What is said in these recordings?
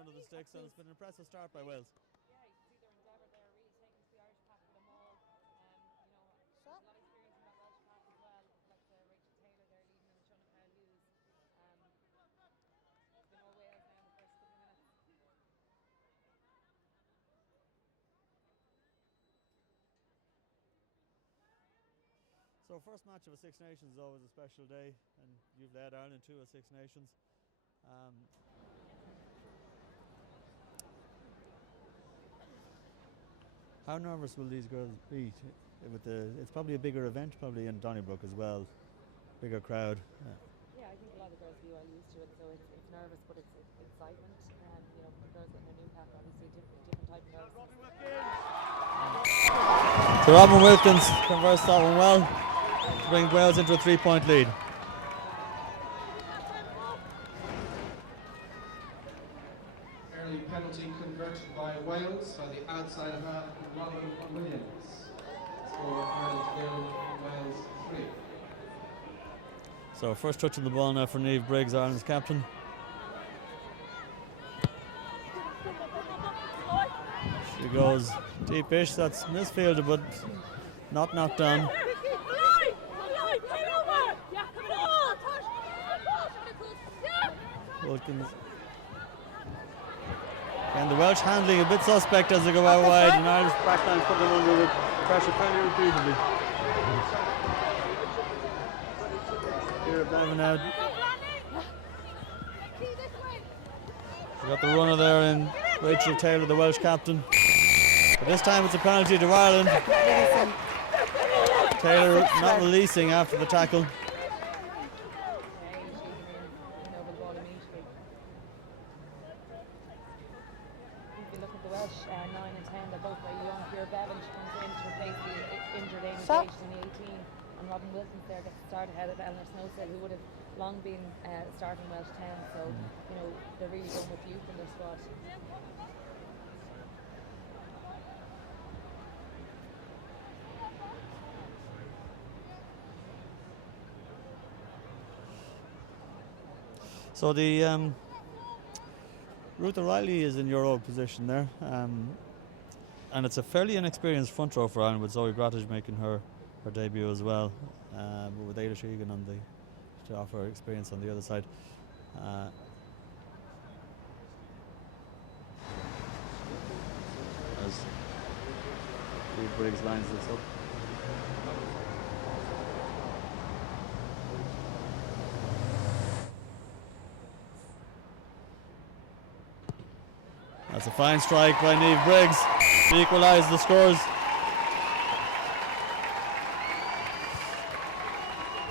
under the sticks, and it's been an impressive start by Wales. Yeah, you can see their endeavour there, really taking to the Irish pack for them all. A lot of experience in that Welsh pack as well, like Rachel Taylor there leading them with Jonathan Hughes. It's been all Wales now in the first couple of minutes. So first match of a Six Nations is always a special day, and you've led Ireland to a Six Nations. How nervous will these girls be? It's probably a bigger event, probably in Donnybrook as well, bigger crowd. Yeah, I think a lot of the girls will be well used to it, so it's nervous, but it's excitement. The girls getting their new pack, obviously different type of nervousness. So Robin Wilkins converts that one well to bring Wales into a 3-point lead. Early penalty converted by Wales by the outside half of Robin Williams. Score Ireland 0, Wales 3. So first touch of the ball now for Niamh Briggs, Ireland's captain. She goes deep-ish, that's misfielded but not knocked down. Wilkins. And the Welsh handling a bit suspect as they go out wide, and Irish backline put them under the pressure fairly repeatedly. Here at Bevan out. We got the runner there in Rachel Taylor, the Welsh captain. But this time it's a penalty to Ireland. Taylor not releasing after the tackle. Robin Wilkins there gets the start ahead of Eleanor Snowsell, who would have long been starting Welsh 10, so they're really going with youth in their squad. So the Ruth O'Reilly is in your old position there, and it's a fairly inexperienced front row for Ireland, with Zoe Grattage making her debut as well, but with Ailish Egan to offer experience on the other side. As Niamh Briggs lines this up. That's a fine strike by Niamh Briggs to equalise the scores.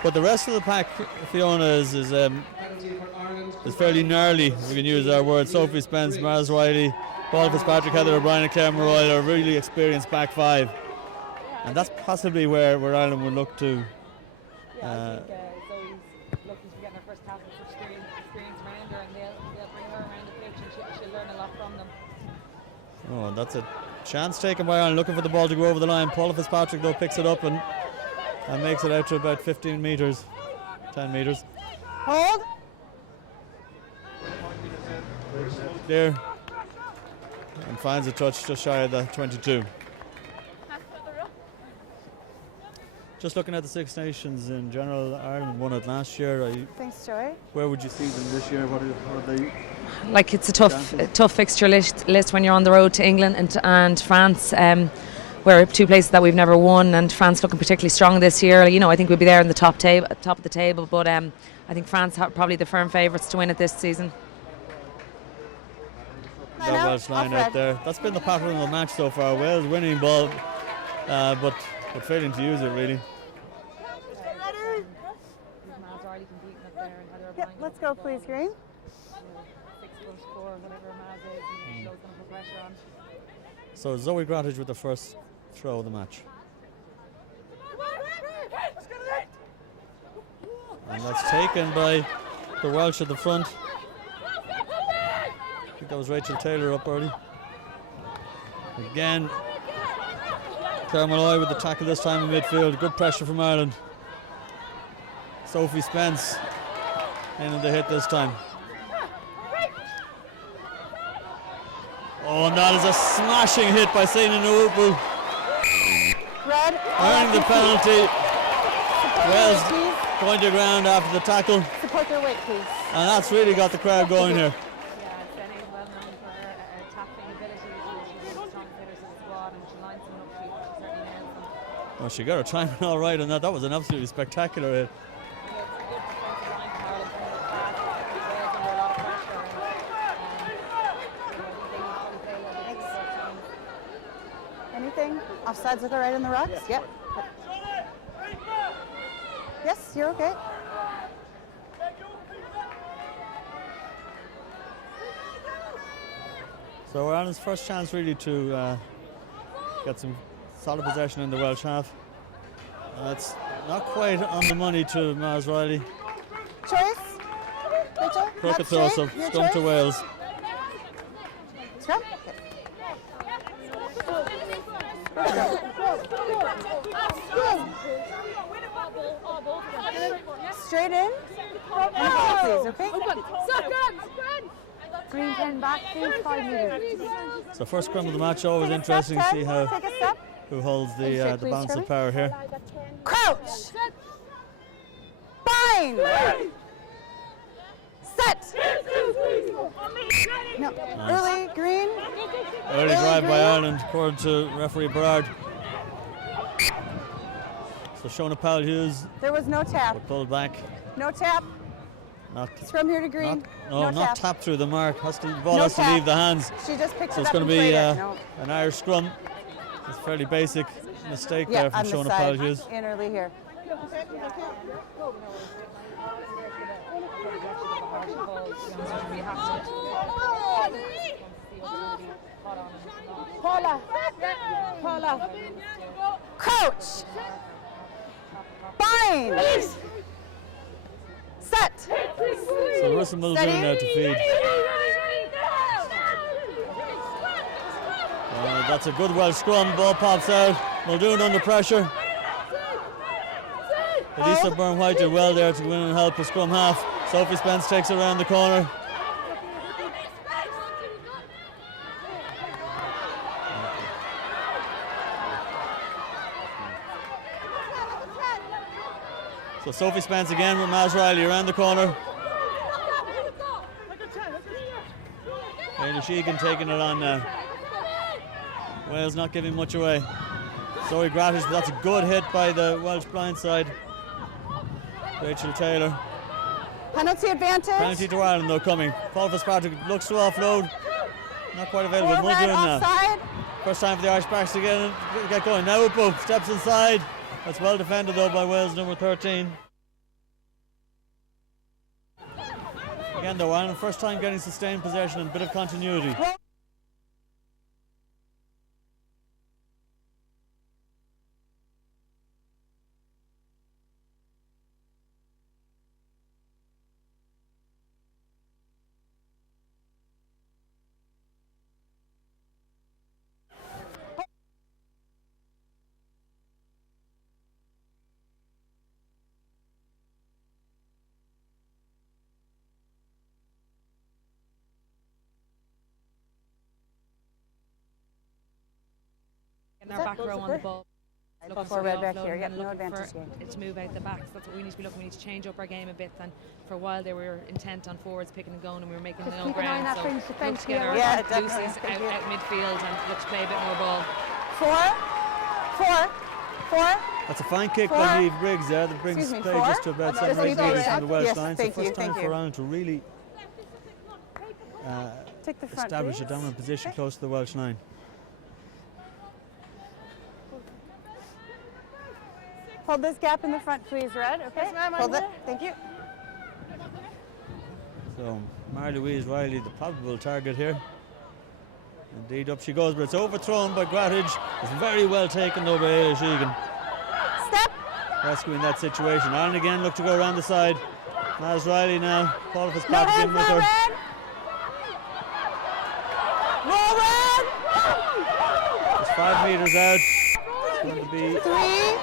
But the rest of the pack, Fiona, is fairly gnarly, if we can use our word. Sophie Spence, Mars Riley, Paul Fitzpatrick, Heather O'Brien and Claire Maroyle are really experienced back five. And that's possibly where Ireland would look to. I think Zoe's looking to get her first tackle for experience around her, and they'll bring her around the pitch and she'll learn a lot from them. Oh, that's a chance taken by Ireland, looking for the ball to go over the line. Paula Fitzpatrick though picks it up and makes it out to about 15 metres, 10 metres. Hold. There. And finds a touch just shy of the 22. Just looking at the Six Nations in general, Ireland won it last year. Thanks, Joy. Where would you see them this year? What are they? Like, it's a tough fixture list when you're on the road to England and France. Where two places that we've never won, and France looking particularly strong this year. I think we'll be there in the top of the table, but I think France are probably the firm favourites to win it this season. That Welsh line out there. That's been the pattern of the match so far. Wales winning ball, but failing to use it really. Yep, let's go please, Green. 6'4", whatever Maz is, and she's going to put pressure on. So Zoe Grattage with the first throw of the match. And that's taken by the Welsh at the front. I think that was Rachel Taylor up early. Again, Claire Malloy with the tackle this time in midfield. Good pressure from Ireland. Sophie Spence in the hit this time. Oh, and that is a smashing hit by Sene Naoupu. Red. Earning the penalty. Wales Please. going to ground after the tackle. Support their weight, please. And that's really got the crowd going here. Yeah, Sene is well known for her tackling ability. She's one of the strong hitters in the squad, and she lines them up. She certainly nails them. Well, she got her timing all right on that. That was an absolutely spectacular hit. Anything? Offsides look all right on the rocks? Yep. Yes, you're okay. So Ireland's first chance really to get some solid possession in the Welsh half. That's not quite on the money to Maz Riley. Choice? Rachel? Crooked Not throw, straight? so Your scrum to choice? Wales. Scrum? Straight in? Please, okay? Green 10 back, please, 5 metres. So first scrum of the match, always interesting to see how Take a step. who holds Are you the straight, please, balance of Kirby? power here. Crouch! Bind! Set! No. Early, green. Early drive by Ireland, according to referee Berard. So Shona Powell-Hughes There was no tap. pulled back. No tap. Not, Scrum here to green. not tap through the mark. The ball No has to tap. leave the hands. She just picked So it it's up going to and be played it. No. an Irish scrum. It's a fairly basic mistake Yeah, there from on the Shona side. Powell-Hughes. In early here. Paula. Crouch. Bind. Set. So Russell Muldoon Steady. now to feed. That's a good Welsh scrum. Ball pops out. Muldoon under pressure. Elisa Byrne-White did well there to go in and help the scrum half. Sophie Spence takes it around the corner. So Sophie Spence again with Maz Riley around the corner. Aina Sheehan taking it on now. Wales not giving much away. Zoe Gratis, but that's a good hit by the Welsh blindside. Rachel Taylor. Penalty advantage. Penalty to Ireland though coming. Paul Fitzpatrick looks to offload. Not quite available. Four red Muldoon now. offside. First time for the Irish backs to get going. Naoupu steps inside. That's well defended though by Wales number 13. Again though, Ireland first time getting sustained possession and a bit of continuity. In our back row on the ball. Looking Four for red the back offload here. and Yep, then no looking advantage for gain. it to move out the backs. That's what we need to be looking. We need to change up our game a bit. And for a while they were intent on forwards picking and going, and we were making Just no keep an eye on ground. that So fringe defence look to get here. our Yeah, Lucy's definitely. out, Thank you. out midfield and look to play a bit more ball. Four. That's a fine kick Four. by Eve Briggs there that brings Excuse me, play four. just to about Just 7 or 8 leave it metres at- from the Welsh yes, line. It's the thank you, first time thank for you. Ireland to really Take the front, establish a please. dominant position close to the Welsh line. Hold this gap in the front, please, Red. Okay. Hold it. Thank you. So Mary-Louise Riley, the probable target here. Indeed, up she goes, but it's overthrown by Grattage. It's very well taken though by Irish Egan. Step. Rescuing that situation. Ireland again look to go around the side. Maz Riley now. Paul No Fitzpatrick hands, in with no her. Red. Roll Red. It's 5 metres out. It's going to be 3.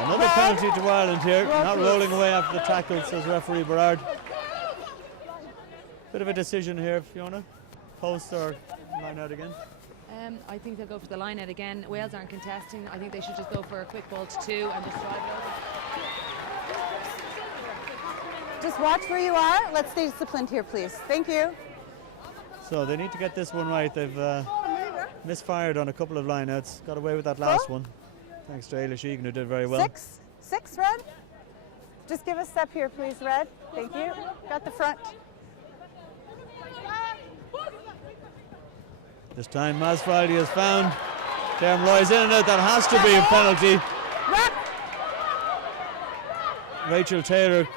another red. penalty to Ireland here. Roll, Not please. rolling away after the tackle, says referee Berard. Bit of a decision here, Fiona. Post or line out again. I think they'll go for the line out again. Wales aren't contesting. I think they should just go for a quick ball to 2 and just drive it over. Just watch where you are. Let's stay disciplined here, please. Thank you. So they need to get this one right. They've misfired on a couple of lineouts. Got away with that last one. Thanks to Eilish Egan, who did very well. 6, Red. Just give a step here, please, Red. Thank you. Got the front. This time Maz Friday has found Claire Malloy's in and out. That has to be a penalty. Rachel Taylor,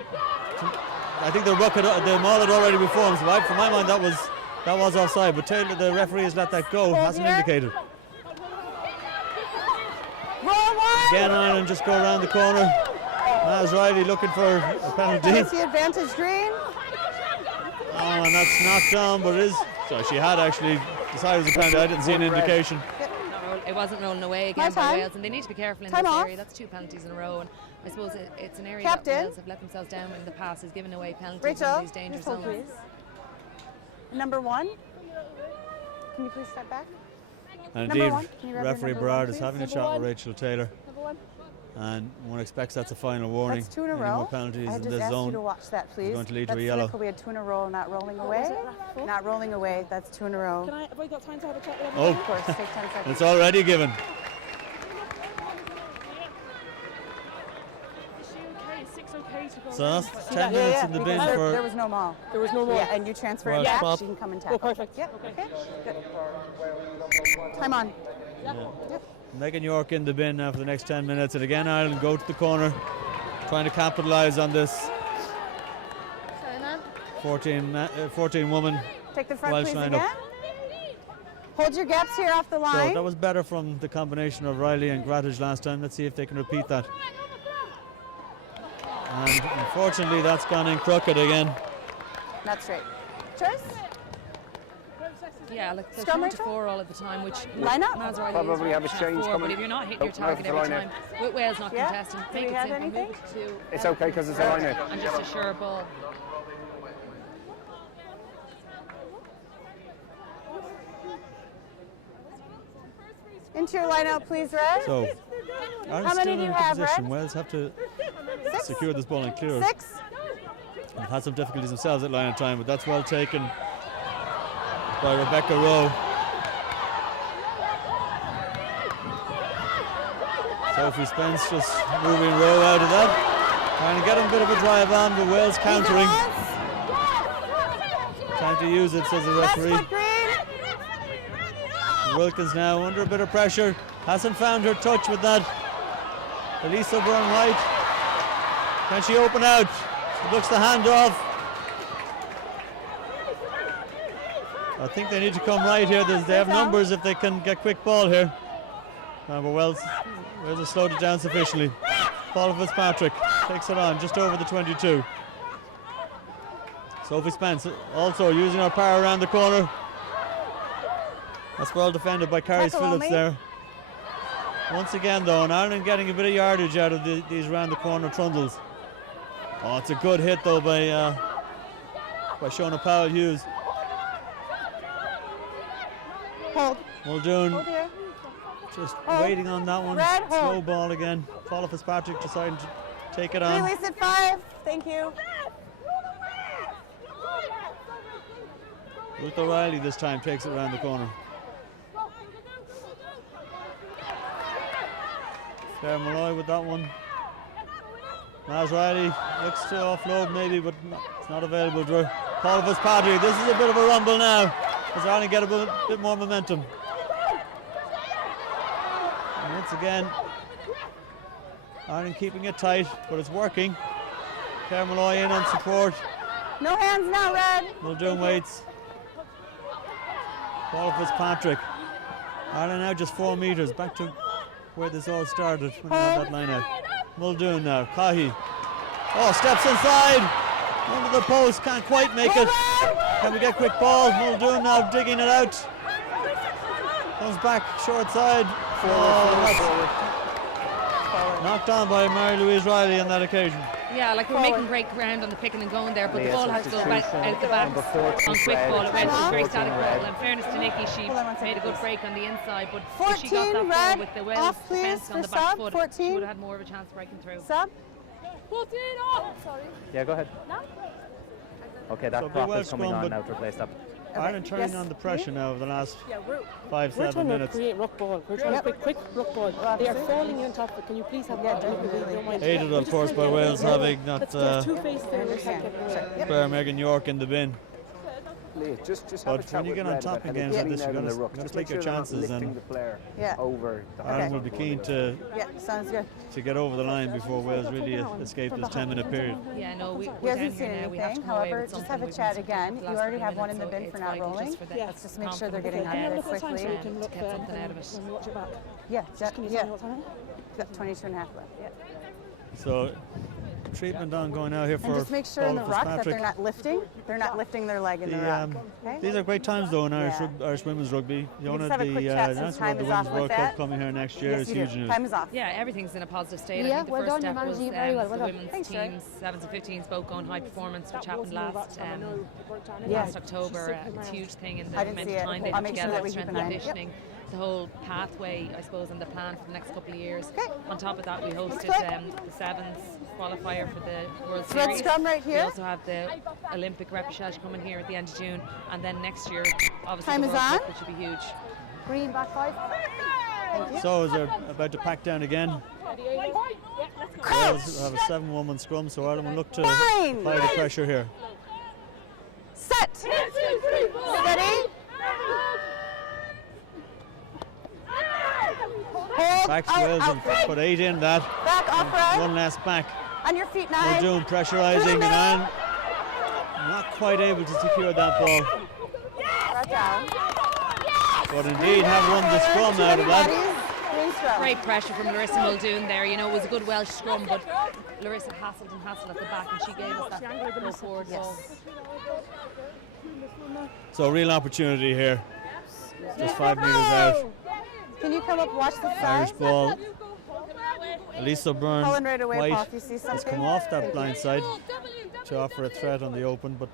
I think the maul had already been formed, so for my mind that was offside, but Taylor, the referee has let that go, hasn't indicated. Again, Ireland just go around the corner. Maz Riley looking for a penalty. That's the advantage, Green. Oh, and that's knocked down, but it is. So she had actually decided it was a penalty. I didn't see an indication. It wasn't rolling away again by Wales, and they need to be careful in this area. That's 2 penalties in a row, and I suppose it's an area that Wales have let themselves down in the past, is giving away penalties in these dangerous zones. Please. Number 1. Can you please step back? And indeed, referee Berard is having a chat with Rachel Taylor. And one expects that's a final warning. That's 2 in a Any row. more penalties I in just this asked zone you to watch that, please. going to lead to That's a yellow. cynical. We had 2 in a row, not rolling away. Not rolling away. That's 2 in a row. Have I got time to have a chat with Oh, everyone? Of course, take 10 seconds. it's already given. So that's 10 minutes in the bin for... There was no maul. There was no more. Yeah, and you transfer it back, she can come and tackle. Oh, perfect. Yep, Okay. Good. Time on. Yeah. Yep. Megan York in the bin now for the next 10 minutes, and again Ireland go to the corner, trying to capitalise on this 14 woman. Take the front, Welsh please, lineup. again. Hold your gaps here off the So line. that was better from the combination of Riley and Grattage last time. Let's see if they can repeat that. And unfortunately that's gone in crooked again. Not straight. Choice? Yeah, like they're Scrum trying to Rachel? 4 all of the time, which Line up? Maz Riley Probably is have a right change 4, coming. but if you're not hitting your Oh, target no, every it's a line time, with Wales not Yeah? contesting, Do make we it have simple, anything? move it to It's okay because it's a line out. and just a sure ball. Into your line out, please, Red. So How Ireland's many still do in you have, position. Red? Wales have to 6? secure this ball and clear it. 6? They've had some difficulties themselves at line of time, but that's well taken by Rebecca Rowe. Sophie Spence just moving Rowe out of that. Trying to get him a bit of a drive on, but Wales countering. Time to use it, says the referee. Wilkins now under a bit of pressure. Hasn't found her touch with that. Elisa Byrne-White. Can she open out? She looks the hand off. I think they need to come right here. They have numbers if they can get quick ball here. But Wales have slowed it down sufficiently. Paula Fitzpatrick takes it on just over the 22. Sophie Spence also using her power around the corner. That's well defended by Carrie Phillips there. Once again though, and Ireland getting a bit of yardage out of these round the corner trundles. Oh, it's a good hit though by Shona Powell-Hughes. Hold. Muldoon Hold here. just waiting on that one. Red, Slow hold. ball again. Paula Fitzpatrick deciding to take it on. Release at 5. Thank you. Ruth O'Reilly this time takes it around the corner. Claire Malloy with that one. Maz Riley looks to offload maybe, but it's not available to her. Paula Fitzpatrick, this is a bit of a rumble now as Ireland get a bit more momentum. And once again, Ireland keeping it tight, but it's working. Claire Malloy in on support. No hands now, Red. Muldoon waits. Paula Fitzpatrick. Ireland now just 4 metres back to where this all started when they had that line out. Muldoon now. Cahy. Oh, steps inside. Under the post. Can't quite make it. Can we get quick ball? Muldoon now digging it out. Comes back short side. Oh, Knocked on by Mary-Louise Riley on that occasion. Yeah, like we're making great ground on the picking and going there, but the ball has to go back out the back on quick ball. It went to a very static ball. In fairness to Nikki, she made a good break on the inside, but if she got that ball with the Wales defence on the back foot, she would have had more of a chance breaking through. Sub. 14 off. Sorry. Yeah, go ahead. Okay, that prop is coming on now to replace that. Ireland turning on the pressure now over the last 5-7 minutes. We're trying to create ruck ball. We're trying to quick ruck ball. They are falling on top of it. Can you please have that? Aided, of course, by Wales having not spare Megan York in the bin. But when you get on top in games like this, you've got to take your chances, and Ireland will be keen to get over the line before Wales really escape this 10-minute period. Yeah, no, he hasn't seen anything. However, just have a chat again. You already have one in the bin for not rolling. Let's just make sure they're getting out of it quickly. To get something out of it. Yeah, 22 and a half left. Yeah. So treatment on going out here for and just make sure in the ruck that they're not lifting their leg in the ruck. Okay? These are great times though in Irish women's rugby. The World Cup coming here next year is huge news. Time is off. Yeah, everything's in a positive state. I think the first step was the women's teams, 7s and 15s, both going high performance, which happened last October. It's a huge thing in the amount of time they have together, strength and conditioning. The whole pathway, I suppose, and the plan for the next couple of years. On top of that, we hosted the 7s qualifier for the World Series. Scrum right here. We also have the Olympic repechage coming here at the end of June, and then next year, obviously, time the is World on. Cup, which will be huge. Green back 5. So is they're about to pack down again. Wales have a 7-woman scrum, so Ireland will look to apply the pressure here. Set. Steady. Hold. Back to Wales and put 8 in that. Back off right. One last back. On your feet, 9. Muldoon pressurising and not quite able to secure that ball. But indeed have won the scrum out of that. Great pressure from Larissa Muldoon there. You know, it was a good Welsh scrum, but Larissa hassled at the back, and she gave us that go forward ball. So a real opportunity here. Just 5 metres out. Can you come up, watch the side? Irish ball. Elisa Byrne right away, White Paul, you see has come off that blind side to offer a threat on the open, but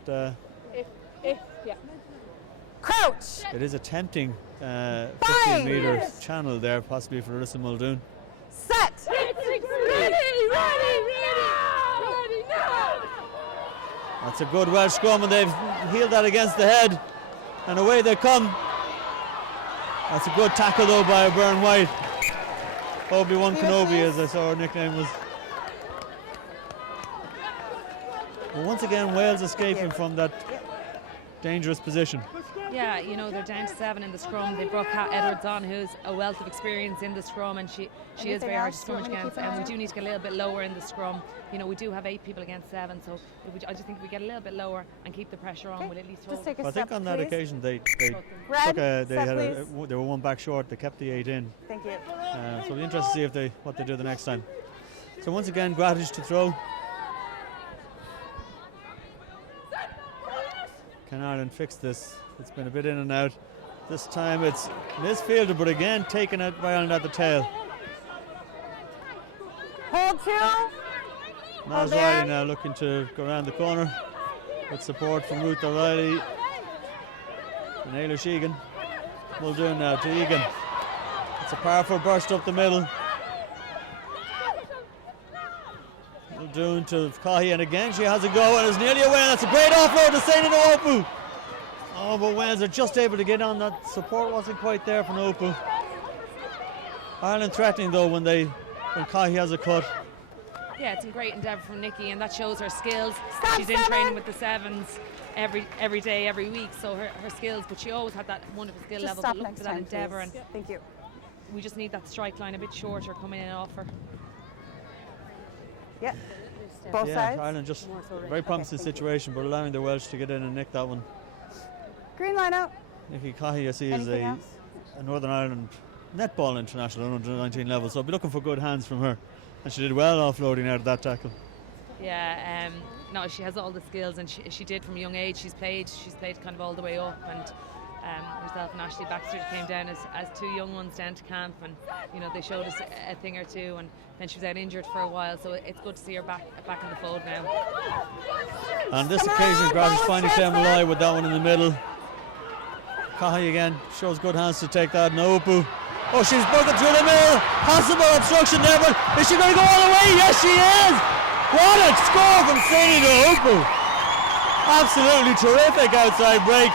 crouch. It is a tempting 15-metre channel there, possibly for Larissa Muldoon. Set. Ready now. That's a good Welsh scrum, and they've heeled that against the head, and away they come. That's a good tackle though by Byrne White. Obi-Wan Kenobi, as I saw her nickname was. Well, once again, Wales escaping from that dangerous position. Yeah, you know, they're down to 7 in the scrum. They brought Kat Edwards on, who's a wealth of experience in the scrum, and she is very hard to scrummage against, and we do need to get a little bit lower in the scrum. You know, we do have 8 people against 7, so I just think if we get a little bit lower and keep the pressure on, we'll at least hold. I think on that occasion they were one back short. They kept the 8 in. Thank you. So it'll be interesting to see what they do the next time. So once again, Grattage to throw. Can Ireland fix this? It's been a bit in and out. This time it's misfielded, but again taken out by Ireland at the tail. Hold 2. Naz Riley now looking to go around the corner with support from Ruth O'Reilly and Ailish Egan. Muldoon now to Egan. It's a powerful burst up the middle. Muldoon to Cahy, and again she has a go and is nearly away. That's a great offload to Sene Naoupu. Oh, but Wales are just able to get on. That support wasn't quite there for Naoupu. Ireland threatening though when Cahy has a cut. Yeah, it's a great endeavour from Nikki, and that shows her skills. She's in training with the 7s every day, every week, so her skills, but she always had that wonderful skill level. But look for that endeavour, and thank you. We just need that strike line a bit shorter coming in off her. Yeah. Both sides. Ireland just a very promising situation, but allowing the Welsh to get in and nick that one. Green line out. Nikki Cahy, I see, is a Northern Ireland netball international under 19 level, so I'll be looking for good hands from her. And she did well offloading out of that tackle. Yeah, no, she has all the skills, and she did from a young age. She's played kind of all the way up, and herself and Ashley Baxter came down as two young ones down to camp, and they showed us a thing or two, and then she was out injured for a while, so it's good to see her back in the fold now. On this occasion, Gratish finally came alive with that one in the middle. Cahy again shows good hands to take that. Naoupu. Oh, she's broken through the middle. Possible obstruction there, but is she going to go all the way? Yes, she is. What a score from Sene Naoupu. Absolutely terrific outside break.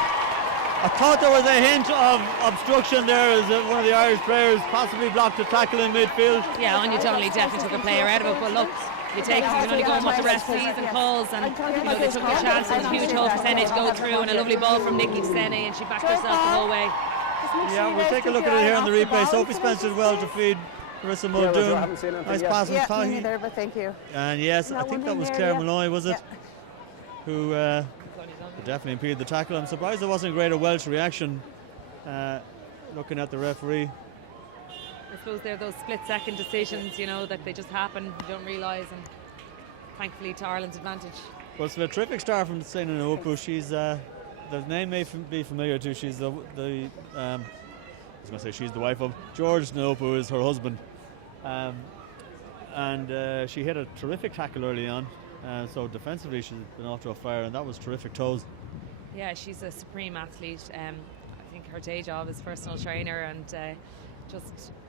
I thought there was a hint of obstruction there as one of the Irish players possibly blocked a tackle in midfield. Yeah, Anya Donnelly definitely took a player out of it, but look, you take it, you can only go on what the rest sees and calls, and they took a chance, and a huge whole percentage go through, and a lovely ball from Nikki Sene, and she backed herself the whole way. Yeah, we'll take a look at it here on the replay. Sophie Spence did well to feed Marissa Muldoon. Nice pass from Cahy. Neither, but thank you. And yes, I think that was Claire Malloy, was it? Who definitely impeded the tackle. I'm surprised there wasn't a greater Welsh reaction looking at the referee. I suppose they're those split-second decisions, that they just happen, you don't realise, and thankfully to Ireland's advantage. Well, it's a terrific start from Sene Naoupu. She's the name may be familiar to. She's the I was going to say she's the wife of George Naoupu, is her husband, and she hit a terrific tackle early on. So defensively she's been off to a fire, and that was terrific toes. Yeah, she's a supreme athlete. I think her day job is personal trainer, and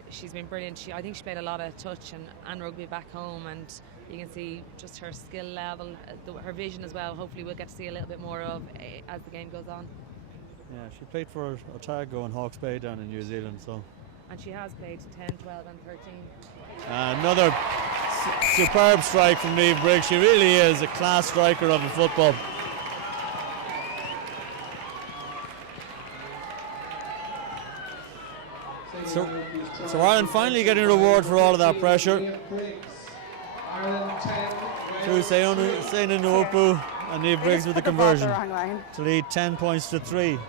she's been brilliant. I think she played a lot of touch and rugby back home, and you can see just her skill level, her vision as well. Hopefully we'll get to see a little bit more of as the game goes on. Yeah, she played for Otago and Hawke's Bay down in New Zealand, so. And she has played 10, 12 and 13. Another superb strike from Niamh Briggs. She really is a class striker of the football. So Ireland finally getting a reward for all of that pressure. Through Sene Naoupu and Niamh Briggs with the conversion to lead 10 points to 3.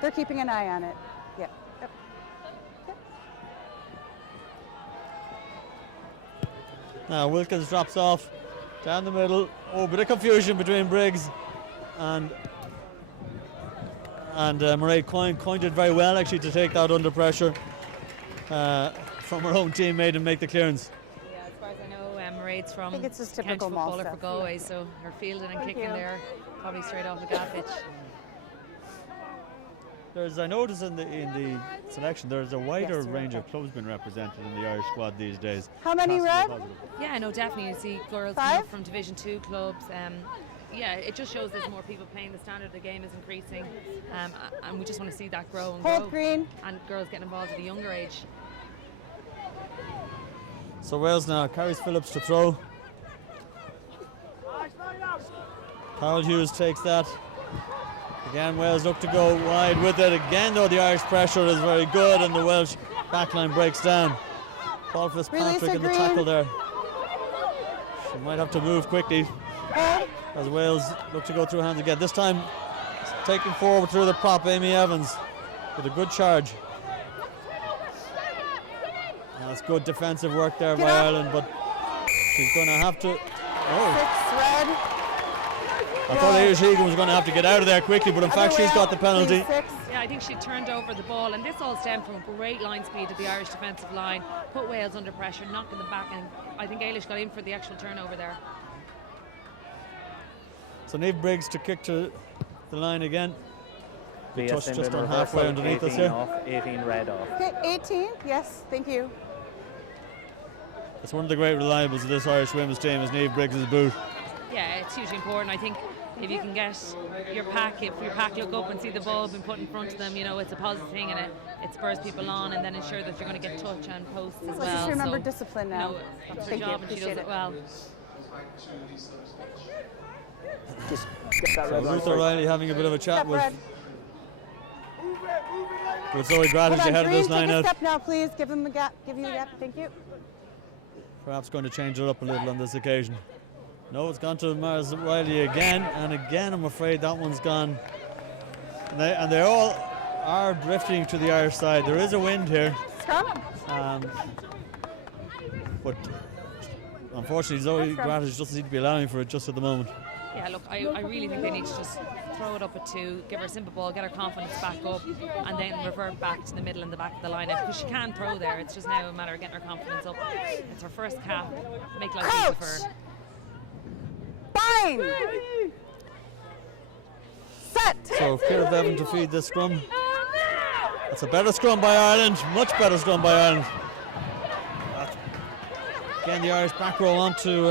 They're keeping an eye on it. Yeah. Yep. Now Wilkins drops off down the middle. Oh, bit of confusion between Briggs and Mairead Coyne did very well actually to take that under pressure from her own teammate and make the clearance. Yeah, as far as I know, Mairead's from it's just county typical footballer for Galway, so her fielding and kicking there probably straight off the gap pitch. I noticed in the selection there's a wider range of clubs being represented in the Irish squad these days. How many, Red? Yeah, no, definitely. You see girls coming up from Division 2 clubs. Yeah, it just shows there's more people playing. The standard of the game is increasing, and we just want to see that grow and grow. Green. And girls getting involved at a younger age. So Wales now carries Phillips to throw. Harold Hughes takes that. Again, Wales look to go wide with it. Again, though, the Irish pressure is very good, and the Welsh backline breaks down. Paul Fitzpatrick in the tackle there. She might have to move quickly as Wales look to go through hands again. This time, taking forward through the prop, Amy Evans with a good charge. That's good defensive work there by Ireland, but she's going to have to. Oh. I thought Irish Egan was going to have to get out of there quickly, but in fact she's got the penalty. Yeah, I think she turned over the ball, and this all stemmed from great line speed of the Irish defensive line, put Wales under pressure, knocking them back, and I think Eilish got in for the actual turnover there. So Niamh Briggs to kick to the line again. The touch just on halfway underneath us here. Off, 18 red off. Okay, 18, yes, thank you. It's one of the great reliables of this Irish women's team is Niamh Briggs' boot. Yeah, it's hugely important. I think if you can get your pack, if your pack look up and see the ball being put in front of them, it's a positive thing, and it spurs people on, and then ensure that you're going to get touch and posts as well. Just remember discipline now. That's her job, and she does it well. Just get that red Ruth O'Reilly having a bit of a chat with Zoe Gratish ahead of this line out. Step now, please. Give him a gap. Give you a gap. Thank you. Perhaps going to change it up a little on this occasion. No, it's gone to Mars Riley again, and again I'm afraid that one's gone. And they all are drifting to the Irish side. There is a wind here. But unfortunately Zoe Gratish doesn't seem to be allowing for it just at the moment. Yeah, look, I really think they need to just throw it up at 2, give her a simple ball, get her confidence back up, and then revert back to the middle and the back of the lineup, because she can throw there. It's just now a matter of getting her confidence up. It's her first cap. Make life easy for her. Fine. Set. So Ciara Bevan to feed this scrum. It's a better scrum by Ireland, much better scrum by Ireland. Again, the Irish back row onto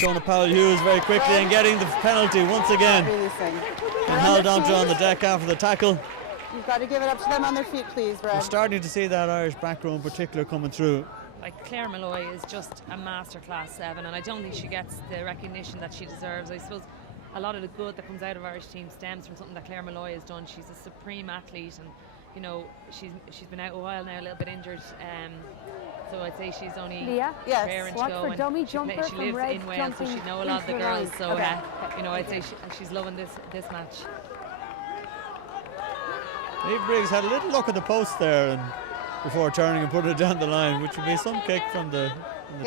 Shona Powell-Hughes very quickly and getting the penalty once again. And held onto on the deck after the tackle. You've got to give it up to them on their feet, please, Red. We're starting to see that Irish back row in particular coming through. Like, Claire Malloy is just a masterclass 7, and I don't think she gets the recognition that she deserves. I suppose a lot of the good that comes out of Irish team stems from something that Claire Malloy has done. She's a supreme athlete, and you know, she's been out a while now, a little bit injured. So I'd say she's only raring to go. And she lives in Wales, so she'd know a lot of the girls. So you know, I'd say she's loving this match. Eve Briggs had a little look at the post there and before turning and putting it down the line, which would be some kick from the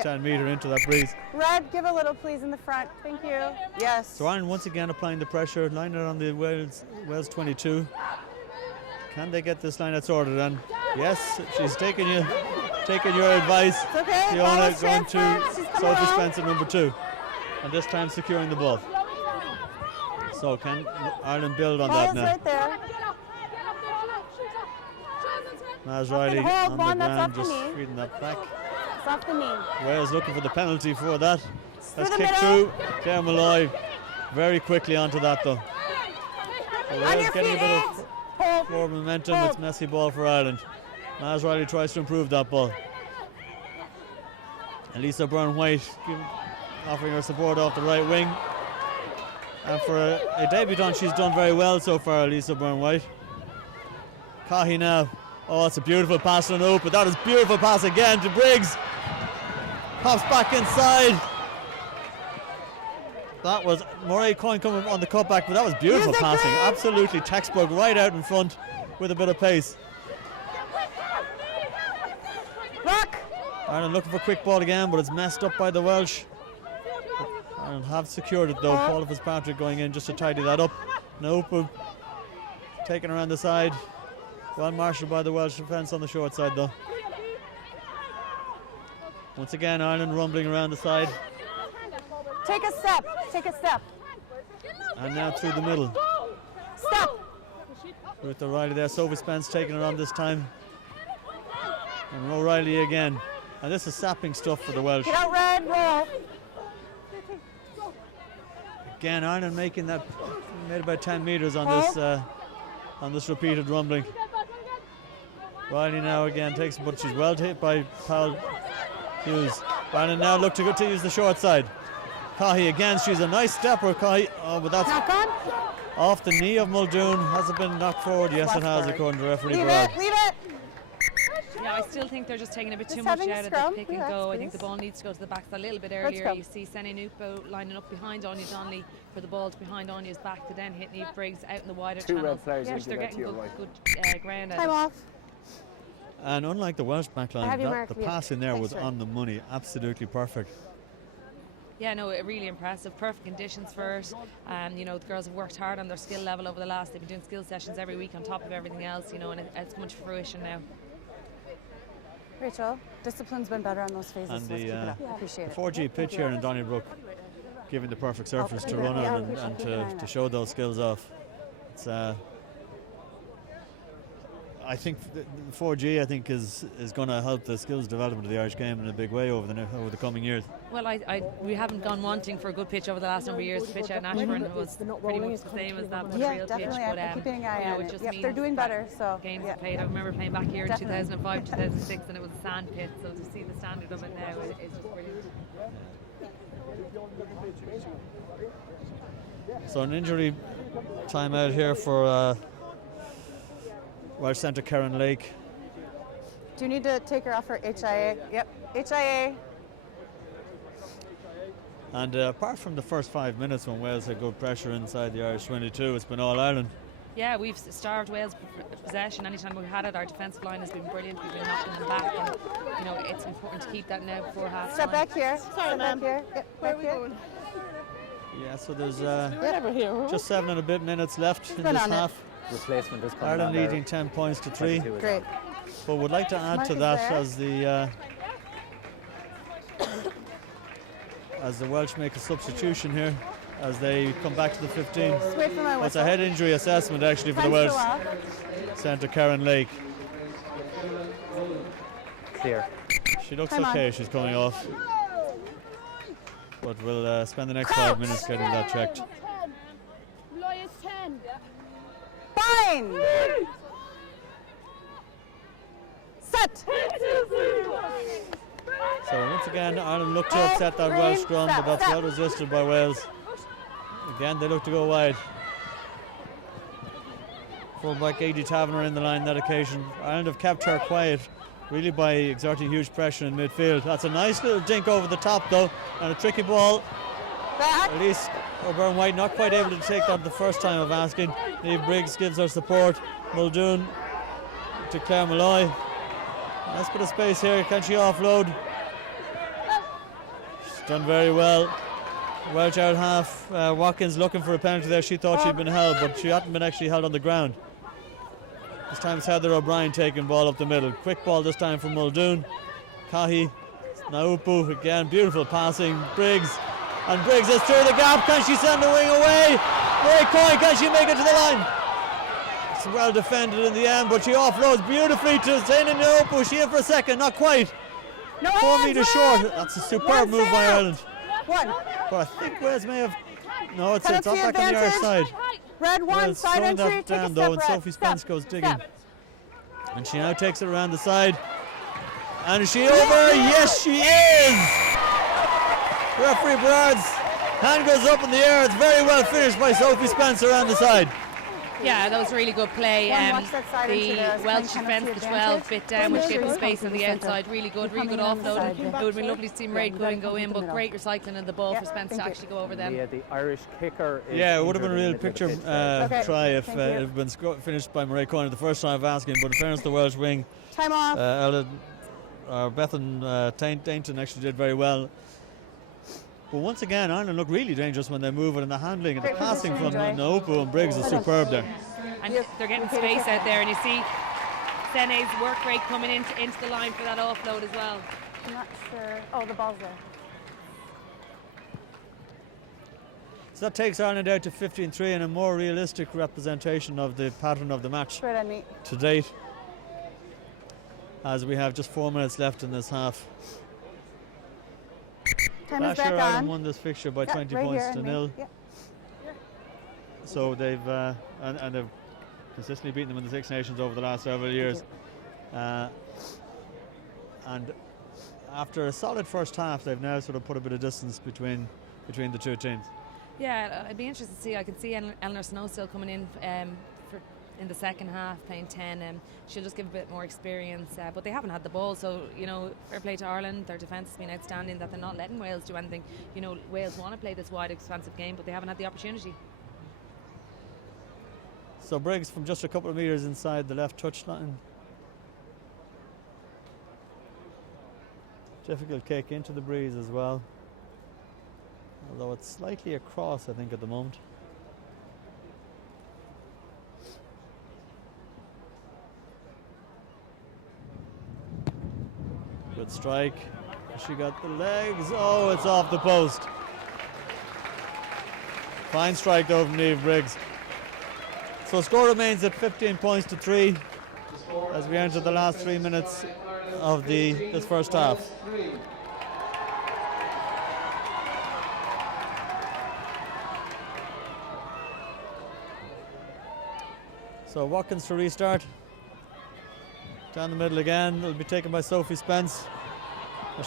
10 metre into that breeze. Red, give a little please in the front. Thank you. Yes. So Ireland once again applying the pressure, lining it on the Wales 22. Can they get this line sorted? And yes, she's taking your advice. It's okay. Fiona going to Sophie Spence at number 2, and this time securing the ball. So can Ireland build on that now? Right there. Naz Riley on the ground, just feeding that back. It's off the knee. Wales looking for the penalty for that. That's kicked through. Claire Malloy very quickly onto that though. So Wales getting a bit of forward momentum. It's messy ball for Ireland. Naz Riley tries to improve that ball. Elisa Byrne-White offering her support off the right wing. And for a debutant, she's done very well so far, Elisa Byrne-White. Cahy now. Oh, it's a beautiful pass to Naoupu, but that is beautiful pass again to Briggs. Pops back inside. That was Murray Coyne coming on the cutback, but that was beautiful passing. Absolutely textbook, right out in front with a bit of pace. Ireland looking for a quick ball again, but it's messed up by the Welsh. Ireland have secured it though. Paula Fitzpatrick going in just to tidy that up. Naoupu taken around the side. Well marshalled by the Welsh defence on the short side though. Once again, Ireland rumbling around the side. Take a step. Take a step. And now through the middle. Step. Ruth O'Reilly there. Sophie Spence taking it on this time. And O'Reilly again. And this is sapping stuff for the Welsh. Get out, Red. Roll. Again, Ireland making that, made about 10 metres on this repeated rumbling. Riley now again takes, but she's well hit by Powell Hughes. Ireland now look to use the short side. Cahy again, she's a nice stepper. Cahy, oh, but that's off the knee of Muldoon. Has it been knocked forward? Yes, it has, according to referee Brad. Leave it. Yeah, I still think they're just taking a bit too much out of the pick and go. I think the ball needs to go to the back a little bit earlier. You see Sene Naoupu lining up behind Anya Donnelly for the ball to behind Anya's back to then hit Eve Briggs out in the wider channel. Red flags they're getting good ground. Time off. And unlike the Welsh backline, the pass in there was on the money. Absolutely perfect. Yeah, no, really impressive. Perfect conditions for it. You know, the girls have worked hard on their skill level over the last. They've been doing skill sessions every week on top of everything else. You know, and it's coming to fruition now. Rachel, discipline's been better on those phases. And so keep it up. Appreciate it. 4G pitch here in Donnybrook, giving the perfect surface to run on and to show those skills off. It's I think 4G is going to help the skills development of the Irish game in a big way over the coming years. Well, we haven't gone wanting for a good pitch over the last number of years. The pitch out in Ashburn was pretty much the same as that, but a real definitely. pitch. But I'm keeping an eye on it. Just Yep, they're doing better. So games played. I remember playing back here in 2005, 2006, and it was a sand pit. So to see the standard of it now is just brilliant. So an injury timeout here for Welsh centre Karen Lake. do you need to take her off her HIA? Yep, HIA. And apart from the first 5 minutes when Wales had good pressure inside the Irish 22, it's been all Ireland. Yeah, we've starved Wales' possession. Anytime we've had it, our defensive line has been brilliant. We've been knocking them back, and you know it's important to keep that now before half. Step back here. Sorry, Step back ma'am. here. Yep, Where are back we here. going? Yeah, so there's Never here, huh? just 7 and a bit minutes left in this on it. half. Replacement is coming Ireland on leading 10 points to 3. Great. But would like to add to Mark is that there. as the Welsh make a substitution here as they come back to the 15. Just wait for my It's a whistle. head injury assessment actually for the Time's Welsh still up. centre Karen Lake. Clear. She looks Time on. okay, she's coming off. But we'll spend the next 5 minutes getting that checked. Lawyers 10. Fine. Set. So once again, Ireland look to upset that Welsh scrum, but that's well resisted by Wales. Again, they look to go wide. Fullback A.D. Taverner in the line that occasion. Ireland have kept her quiet, really by exerting huge pressure in midfield. That's a nice little dink over the top though, and a tricky ball. Back. At least O'Byrne White not quite able to take that the first time of asking. Niamh Briggs gives her support. Muldoon to Claire Malloy. Nice bit of space here. Can she offload? She's done very well. Welsh out half. Watkins looking for a penalty there. She thought she'd been held, but she hadn't been actually held on the ground. This time it's Heather O'Brien taking ball up the middle. Quick ball this time from Muldoon. Kahi. Naoupu again. Beautiful passing. Briggs. And Briggs is through the gap. Can she send the wing away? Marie Coyne, can she make it to the line? It's well defended in the end, but she offloads beautifully to Sene Naoupu. She in for a second, not quite. No 4 hands, metres Red. short. That's a superb move by fair. Ireland. One. But I think Wales may have. No, it's Penalty off back on the Irish advantage. side. Red one. Wales Side slowing entry. that Take a down step, though, and Red. Sophie Step. Spence goes digging. Step. And she now takes it around the side. And is she over? Yes, she is! Referee Brad's hand goes up in the air. It's very well finished by Sophie Spence around the side. Yeah, that was a really good play. Watch that side The into there. Welsh Penalty defence, the 12 advantage. bit down, which gave them Good. space on the outside. Really good Coming on the offload. side, It yeah. would have been lovely to see Marie Coyne go in, but middle. great recycling of the ball Yeah, for Spence to thank you. actually go over them. Yeah, the Irish kicker is Yeah, it would have been a injured real in the middle picture of the pitch there. try if thank it you. had been finished by Marie Coyne the first time of asking. But in fairness, the Welsh wing, Time off. Bethan Dainton actually did very well. But once again, Ireland look really dangerous when they move it, and the handling and the Great passing from position, Joy. Naoupu and Briggs is superb there. And Yes, they're getting okay, space okay. out there, and you see Sene's work rate coming into the line for that offload as well. I'm not sure. Oh, the ball's there. So that takes Ireland out to 15-3 and a more realistic representation of the pattern of the match Straight on me. to date, as we have just 4 minutes left in this half. Time is Last year back Ireland on. won this fixture by Yeah, 20 right points here to on me. nil. Yeah. So they've and they've consistently beaten them in the Six Nations over the last several years. And after a solid first half, they've now sort of put a bit of distance between the two teams. Yeah, I'd be interested to see. I can see Eleanor Snow still coming in in the second half, playing 10. She'll just give a bit more experience, but they haven't had the ball. So fair play to Ireland. Their defence has been outstanding. That they're not letting Wales do anything. Wales want to play this wide, expansive game, but they haven't had the opportunity. So Briggs from just a couple of metres inside the left touchline. Difficult kick into the breeze as well. Although it's slightly across, I think, at the moment. Good strike. She got the legs. Oh, it's off the post. Fine strike though from Niamh Briggs. So score remains at 15 points to 3 as we enter the last 3 minutes of this first half. So Watkins to restart. Down the middle again. It'll be taken by Sophie Spence.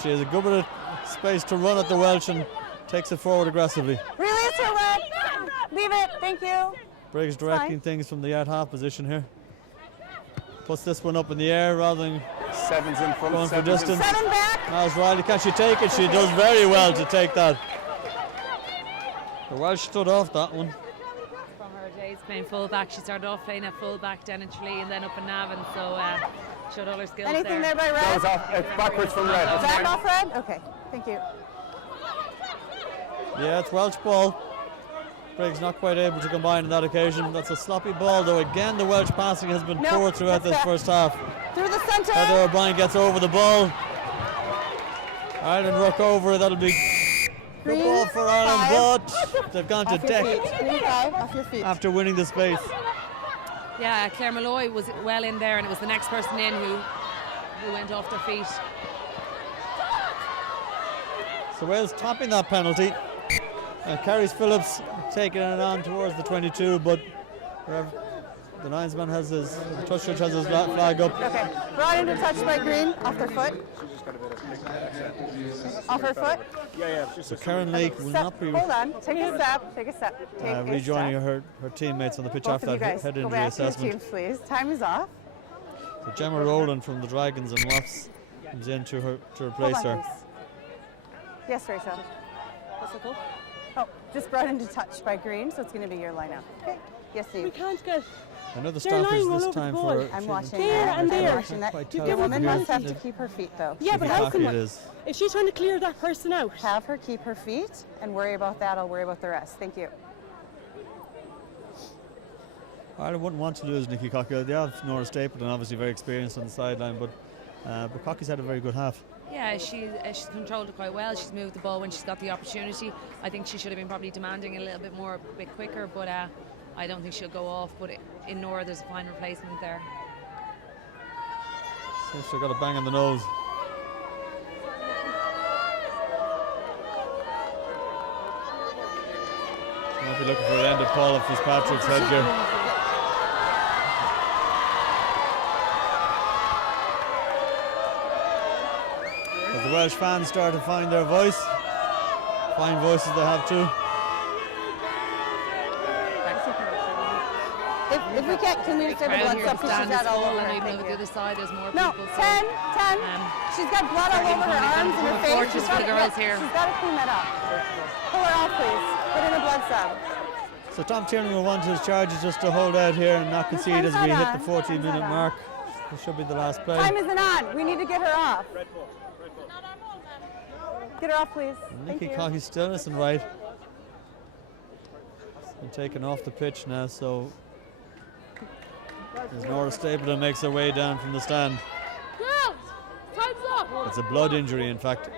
She has a good bit of space to run at the Welsh and takes it forward aggressively. Release her, Red. Leave it. Thank you. Briggs directing things from the out half position here. Puts this one up in the air rather than Seven's in front. going for distance. 7 back. Miles Riley, can she take it? She does very well to take that. The Welsh stood off that one. From her days playing full back, she started off playing at full back down in Tralee and then up in Navan, so showed all her skills Anything there. there by Red? Goes off, it's backwards from Red. Back off, Red? Okay. Thank you. Yeah, it's Welsh ball. Briggs not quite able to combine on that occasion. That's a sloppy ball, though. Again, the Welsh passing has been poor throughout this first half. Through the centre. Heather O'Brien gets over the ball. Ireland ruck over. That'll be good ball for Ireland, but they've gone to deck after winning the space. Yeah, Claire Malloy was well in there, and it was the next person in who went off their feet. So Wales topping that penalty. Carries Phillips taking it on towards the 22, but the linesman has the touch judge has his flag up. Okay, brought into touch by Green, off their foot. Off her foot. Yeah. So Karen Lake will not be Hold on, take a step. rejoining her teammates on the pitch after that head injury assessment. Teams, please. Time is off. So Gemma Rowland from the Dragons and Wasps comes in to replace her. Please. Yes, Rachel. Oh, just brought into touch by Green, so it's going to be your lineup. Okay. Yes, Steve. We can't get. Another stoppage this time for. I'm watching there that. and there. I'm watching that. The woman must have to keep her feet, though. Yeah, but how can is. if she's trying to clear that person out? Have her keep her feet and worry about that. I'll worry about the rest. Thank you. Ireland wouldn't want to lose Nikki Cocky. They have Nora Stapleton, obviously very experienced on the sideline, but Cocky's had a very good half. Yeah, she's controlled it quite well. She's moved the ball when she's got the opportunity. I think she should have been probably demanding a little bit more, a bit quicker, but I don't think she'll go off. But in Nora, there's a fine replacement there. Seems to have got a bang on the nose. Might be looking for an end of Paula Fitzpatrick's headgear. The Welsh fans start to find their voice. Fine voices they have too. If we can we just have a blood stuff because she's got all over her. And the other side, there's more No, people. 10. She's got blood all over her arms and her face. She's got the girls here. She's got to clean that up. Pull her off, please. Put in a blood sub. So Tom Tiernan will want his charges just to hold out here and not concede as we hit the 14-minute mark. This should be the last play. Time isn't on. We need to get her off. Get her off, please. Nikki Cocky's still isn't right. She's been taken off the pitch now, so as Nora Stapleton makes her way down from the stand. Girls, time's up. It's a blood injury, in fact.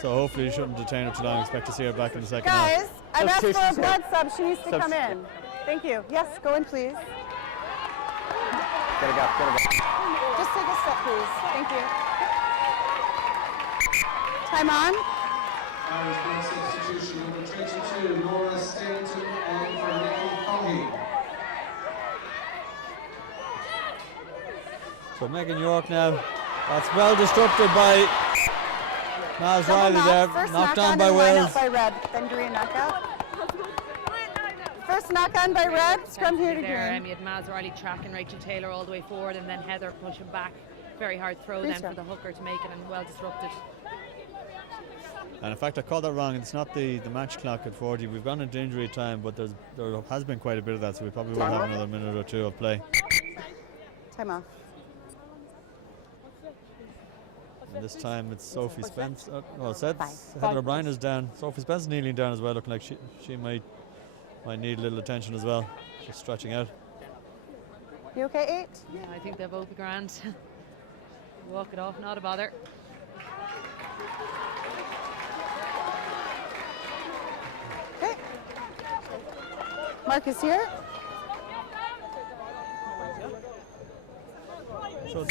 So hopefully you shouldn't detain her too long. Expect to see her back in the second half. Guys, I've asked for a blood sub. She needs to come in. Thank you. Yes, go in, please. Get a gap. Just take a step, please. Thank you. Time on. Irish blood substitution number 22, Nora Stapleton on for Nikki Cocky. So Megan York now. That's well disrupted by Miles Riley there. First Knocked knock on by Wales. By Red, then Green knockout. First knock on by Red, scrum here to Green. You had Miles Riley tracking Rachel Taylor all the way forward, and then Heather pushing back. Very hard throw then for the hooker to make it, and well disrupted. And in fact, I called that wrong. It's not the match clock at 40. We've gone into injury time, but there has been quite a bit of that, so we probably will have another minute or two of play. Time off. And this time it's Sophie Spence. Heather O'Brien is down. Sophie Spence is kneeling down as well, looking like she might need a little attention as well. Just stretching out. You okay, 8? Yeah, I think they'll both be grand. Walk it off, not a bother. Okay. Mark is here. So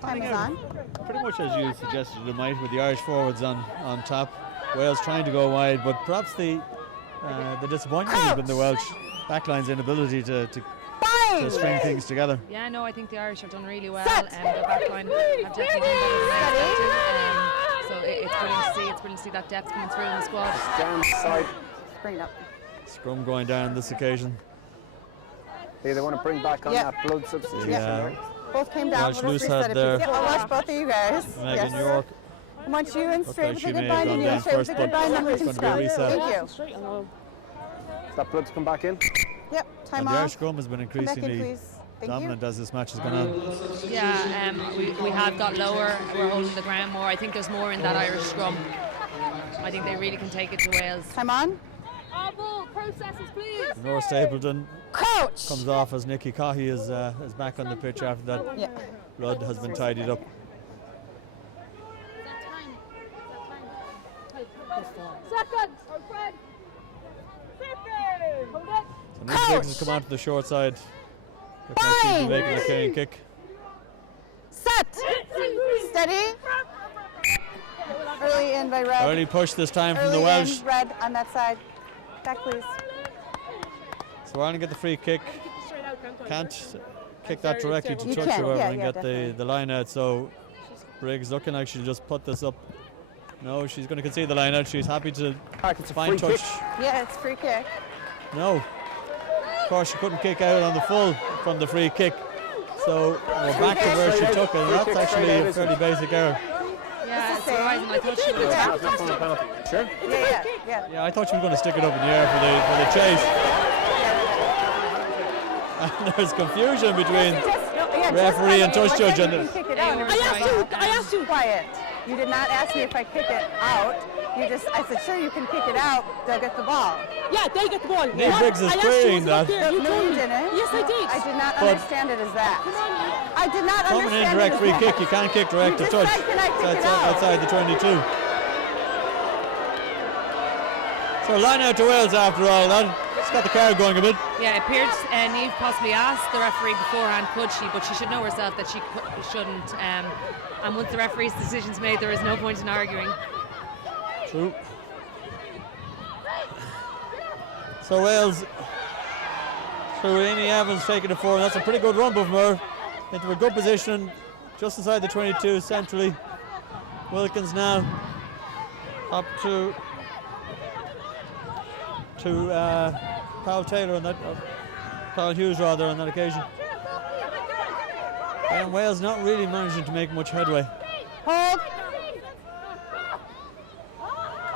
Time is on. pretty much as you suggested it might, with the Irish forwards on top. Wales trying to go wide, but perhaps the disappointment has been the Welsh backline's inability to string things together. Yeah, no, I think the Irish have done really well, Set. and their backline have definitely done better than I expected. So it's brilliant to see. It's brilliant to see that depth coming through in the squad. Down side. Bring it up. Scrum going down this occasion. They want to bring back on that blood substitution. Yeah. Both came down. Welsh We'll loose just reset head it, there. please. Yeah, I'll watch both of you guys. Megan Yes. York. I want you in straight like with she a may good have bind gone and you in down straight with first, a good but bind, then we it's can going to be a scrum. reset. Thank you. Straight along. Is that blood to come back in? Yep, time And the Irish off. scrum has been Come back in, increasingly please. Thank dominant you. as this match has gone on. Yeah, we have got lower. We're holding the ground more. I think there's more in that Irish scrum. I think they really can take it to Wales. Time on. Our ball processes, please. Nora Stapleton Coach! comes off as Nikki Cohey is back on the pitch after that Yeah. blood has been tidied up. Second. Fred. 50. Hold it. So Nick Briggs has come onto the short side. Looks like she's been making a carrying kick. Set! Steady. Early in by Red. Early push this time from Early the Welsh. in, Red on that side. Back, please. So Ireland get the free kick. Can't kick that directly to You touch, can, however, yeah, and yeah, get definitely. the line out. So Briggs looking like she'll just put this up. No, she's going to concede the line out. She's happy to It's a find free touch. kick. Yeah, it's free kick. No. Of course, she couldn't kick out on the full from the free kick. So we're back to where she took it. And that's actually a fairly basic error. Yeah, it's surprising. I thought she would have tapped it. Sure. Yeah. Yeah, I thought she was going to stick it up in the air for the chase. And there's confusion between referee and touch judge. And I asked you. Quiet. You did not ask me if I kick it out. I said, sure, you can kick it out. They'll get the ball. Yeah, they get the ball. Nick Briggs is querying that. No, you didn't. Yes, I did. I did not But understand it as that. I did not from an understand indirect it as free that. kick, you can't kick direct to You touch. just said, can I kick That's it out? outside the 22. So line out to Wales after all that. It's got the crowd going a bit. Yeah, it appeared Niamh possibly asked the referee beforehand, could she, but she should know herself that she shouldn't. And once the referee's decision's made, there is no point in arguing. True. So Wales, through Amy Evans taking it forward. That's a pretty good run from her. Into a good position, just inside the 22 centrally. Wilkins now up to Paul Taylor on that, Paul Hughes rather on that occasion. And Wales not really managing to make much headway. Hold.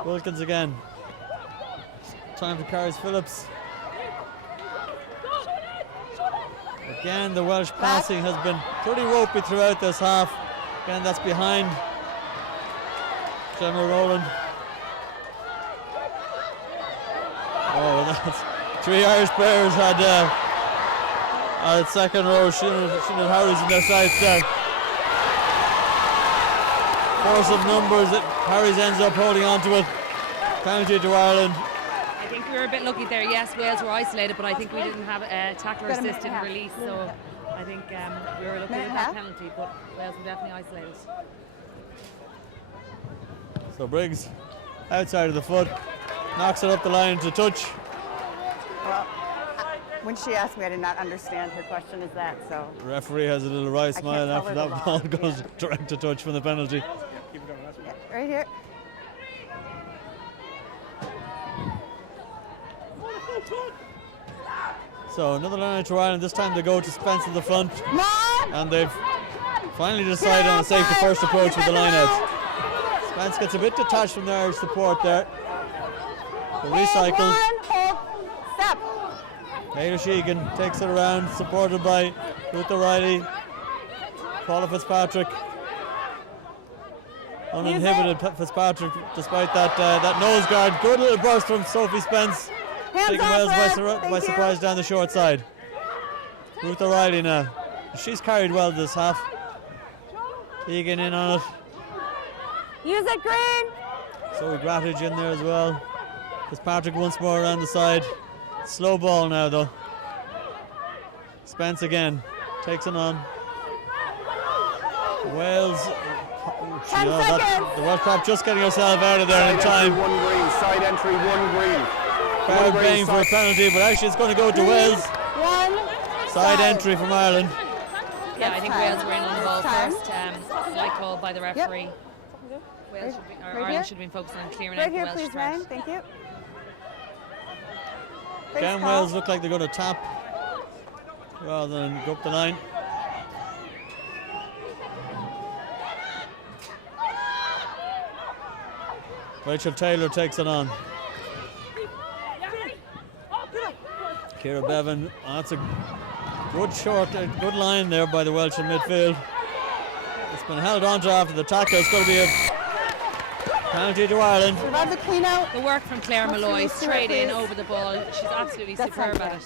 Wilkins again. Time for Caris Phillips. Again, the Welsh passing has been pretty ropey throughout this half. Again, that's behind Gemma Rowland. Oh, that's 3 Irish players had second row. Sinead Harry's in their sights there. Force of numbers, Harry's ends up holding on to it. Penalty to Ireland. I think we were a bit lucky there. Yes, Wales were isolated, but I think we didn't have a tackler Got a minute assisted and a half. release, so I think we were lucky Minute with and a that half. penalty, but Wales were definitely isolated. So Briggs, outside of the foot, knocks it up the line to touch. Well, when she asked me, I did not understand her question as that, so. The referee has a little wry smile tell after her the that law. ball goes direct to touch from the penalty. Yeah, right here. So another line out to Ireland. This time they go to Spence in the front, Come on! and they've finally decided on a safe first approach with the line out. Spence gets a bit detached from the Irish support there. The recycle. Hold. Step. Taylor Sheegan takes it around, supported by Ruth O'Reilly, Paula Fitzpatrick. Uninhibited Fitzpatrick, despite that nose guard. Good little burst from Sophie Spence. Hands Taking off, Wales Red. by Thank surprise you. down the short side. Ruth O'Reilly now. She's carried well this half. Egan in on it. Use it, Green. Zoe Grattage in there as well. Fitzpatrick once more around the side. Slow ball now though. Spence again. Takes it on. Wales. 10 seconds. The Welsh prop just getting herself out of there in time. One green, side entry, one green. Crowd paying for a penalty, but actually it's going to go to Wales. One. Side entry from Ireland. Yeah, I think time. Wales were in on the ball Time. first. White call by the referee. Wales should be, or Right Ireland here. should have been focusing on clearing Right out the here, Welsh please, threat. Ryan. Thank you. Again, Thanks, Wales Paul. look like they're going to tap rather than go up the line. Rachel Taylor takes it on. Ciara Bevan, that's a good line there by the Welsh in midfield. It's been held on to after the tackle. It's going to be a Penalty to Ireland. We've had the clean out. The work from Claire Let's Malloy, release her, straight in please. over the ball. She's absolutely That's superb right, at it.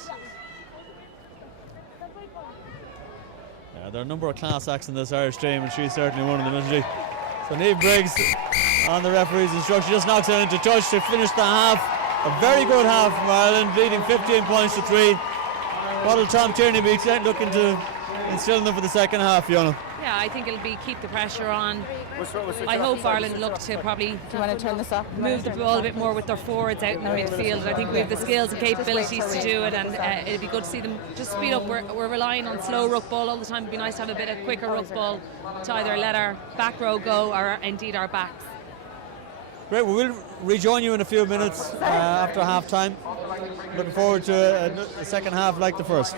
Yeah, there are a number of class acts in this Irish team, and she's certainly one of them, isn't she? So Niamh Briggs, on the referee's instruction, just knocks it into touch to finish the half. A very good half from Ireland, leading 15 points to 3. What will Tom Tierney be looking to instill in them for the second half, Fiona? Yeah, I think it'll be keep the pressure on. I hope Ireland look to probably Do you want to turn this off? move the ball a bit more with their forwards out in the midfield. I think we have the skills and capabilities to do it, and it'd be good to see them just speed up. We're relying on slow ruck ball all the time. It'd be nice to have a bit of quicker ruck ball to either let our back row go or indeed our backs. Great, well, we'll rejoin you in a few minutes after half time. Looking forward to a second half like the first.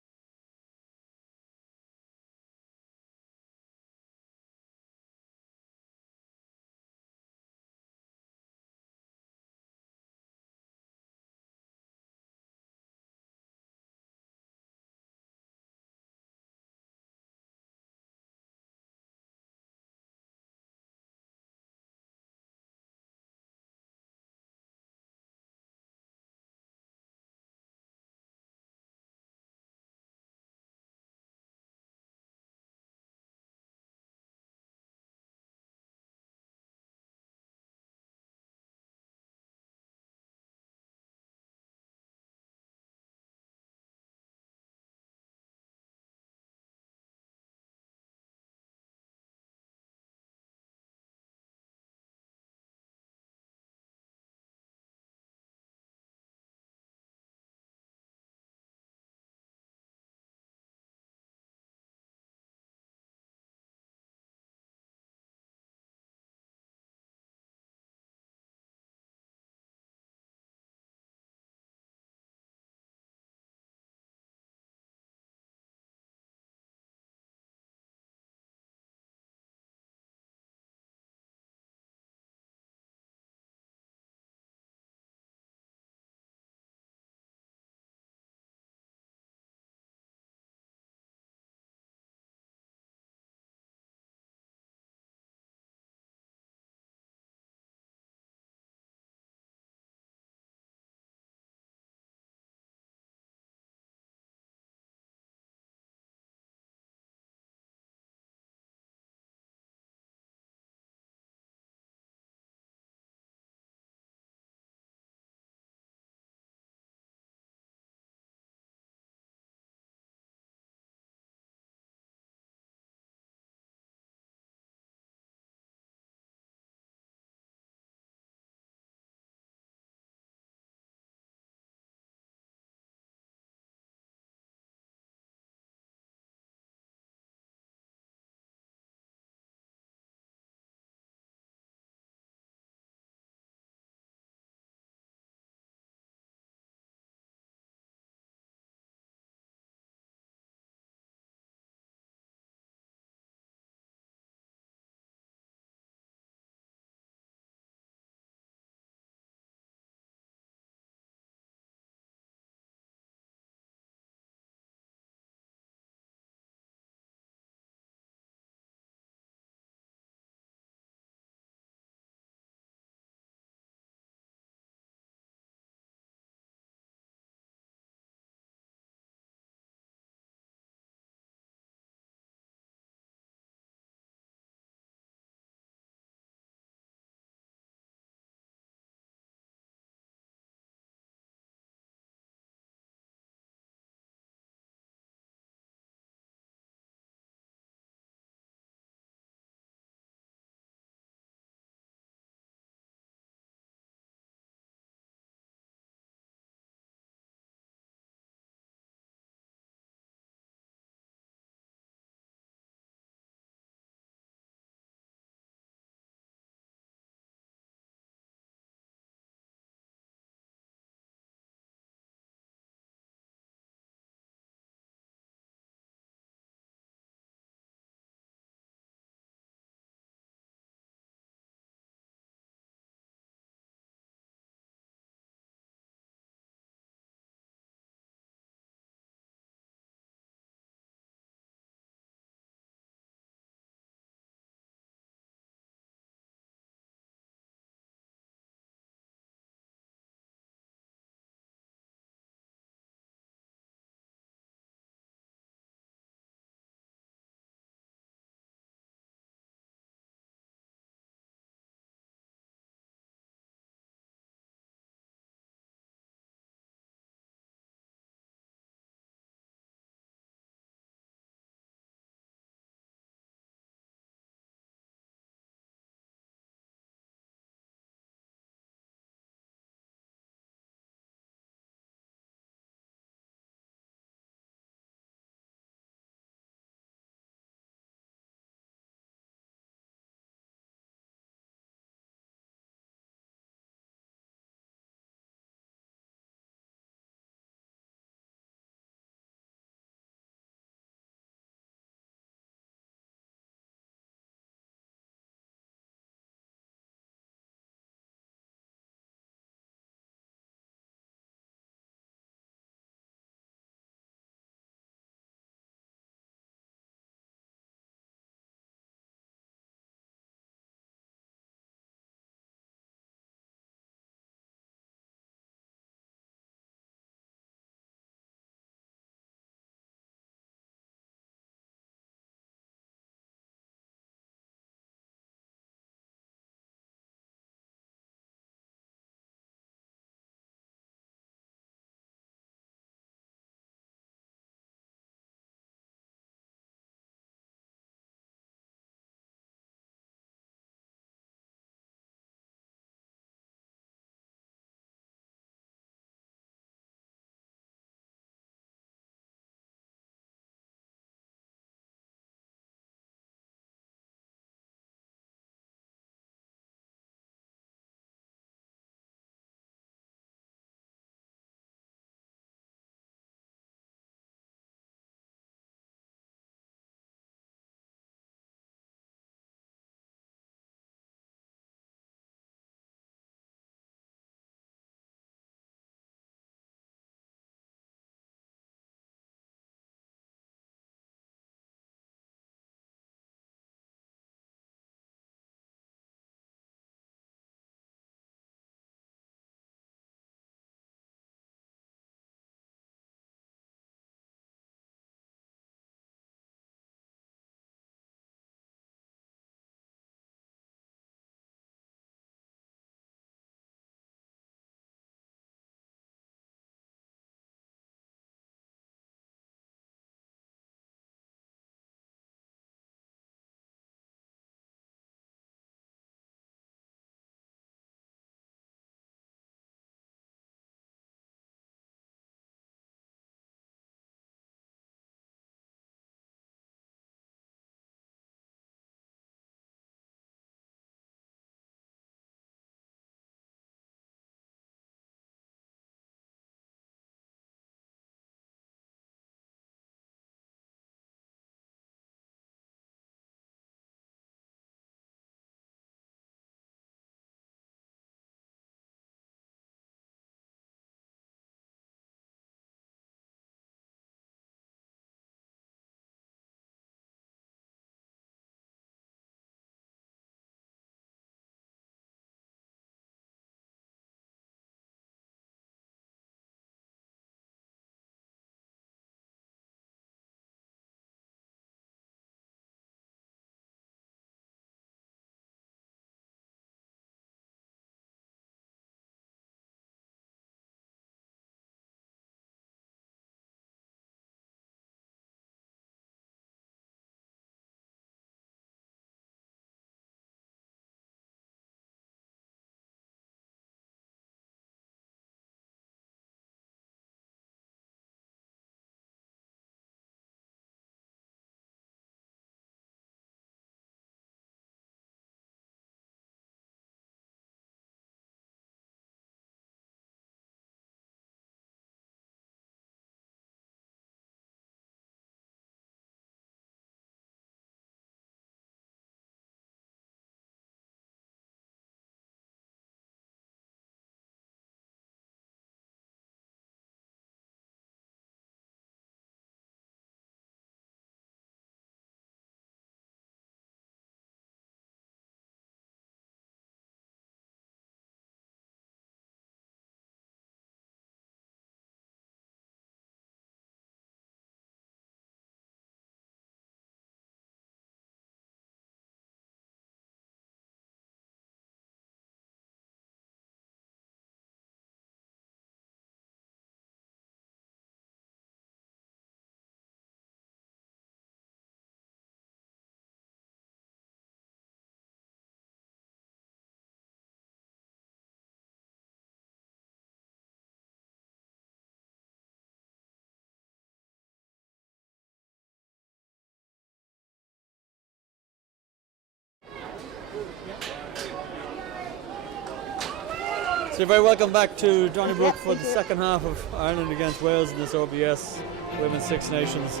So you're very welcome back to Donnybrook for the second half of Ireland against Wales in this OBS Women's Six Nations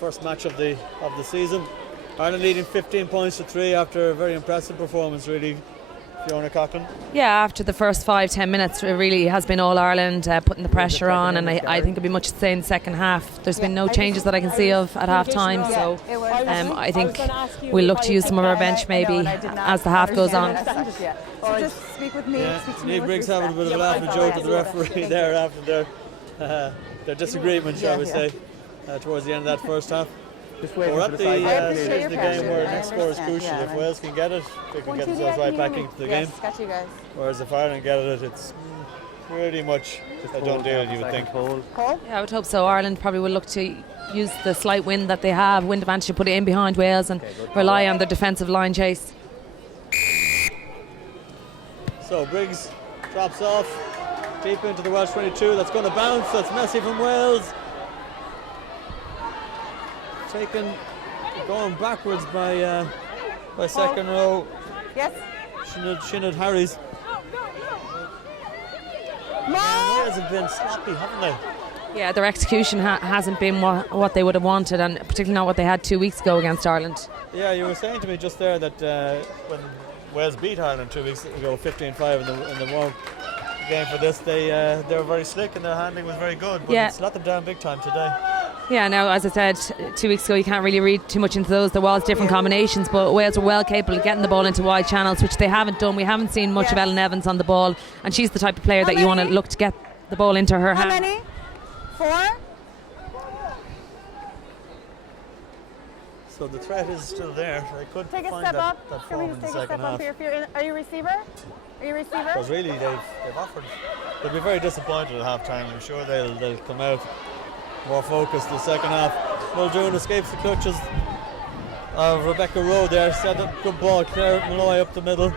first match of the season. Ireland leading 15 points to 3 after a very impressive performance, really. Fiona Coughlin. Yeah, after the first 5-10 minutes, it really has been all Ireland putting the pressure on, and I think it'll be much the same in the second half. There's been no changes that I can see of at half time, so I think we'll look to use some of our bench maybe as the half goes on. So just speak with me. Neve Briggs having a bit of a laugh and joke with the referee there after their disagreement, shall we say, towards the end of that first half. We're at the stage of the game where the next score is crucial. If Wales can get it, they can get themselves right back into the game. Got you guys. Whereas if Ireland get it, it's pretty much a done deal, you would think. Yeah, I would hope so. Ireland probably will look to use the slight wind that they have, wind advantage, to put it in behind Wales and rely on their defensive line chase. So Briggs drops off deep into the Welsh 22. That's going to bounce. That's messy from Wales. Going backwards by second row. Yes. Sinead Harries. Wales have been sloppy, haven't they? Yeah, their execution hasn't been what they would have wanted, and particularly not what they had 2 weeks ago against Ireland. Yeah, you were saying to me just there that when Wales beat Ireland 2 weeks ago, 15-5 in the warm game for this, they were very slick and their handling was very good, but it's let them down big time today. Yeah, now, as I said 2 weeks ago, you can't really read too much into those. There was different combinations, but Wales were well capable of getting the ball into wide channels, which they haven't done. We haven't seen much of Ellen Evans on the ball, and she's the type of player that you want to look to get the ball into her hand. How many? 4? So the threat is still there. They could Take a find step up. that Can form we in just the take a second step up half. here? Are you a receiver? Are you a receiver? Because really they've offered. They'll be very disappointed at half time. I'm sure they'll come out more focused the second half. Muldoon escapes the clutches of Rebecca Rowe there. Set up good ball. Claire Malloy up the middle.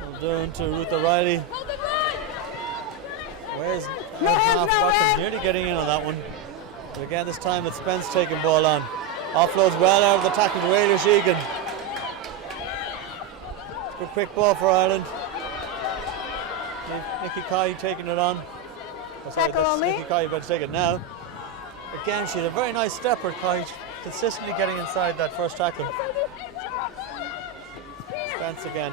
Muldoon to Ruth O'Reilly. Where's half nearly getting in on that one. But again, this time it's Spence taking ball on. Offloads well out of the tackle to Irish Egan. Good quick ball for Ireland. Nikki Kai taking it on. Tackle only. Nikki Kai, you better take it now. Again, she had a very nice stepper, Kai, consistently getting inside that first tackle. Spence again.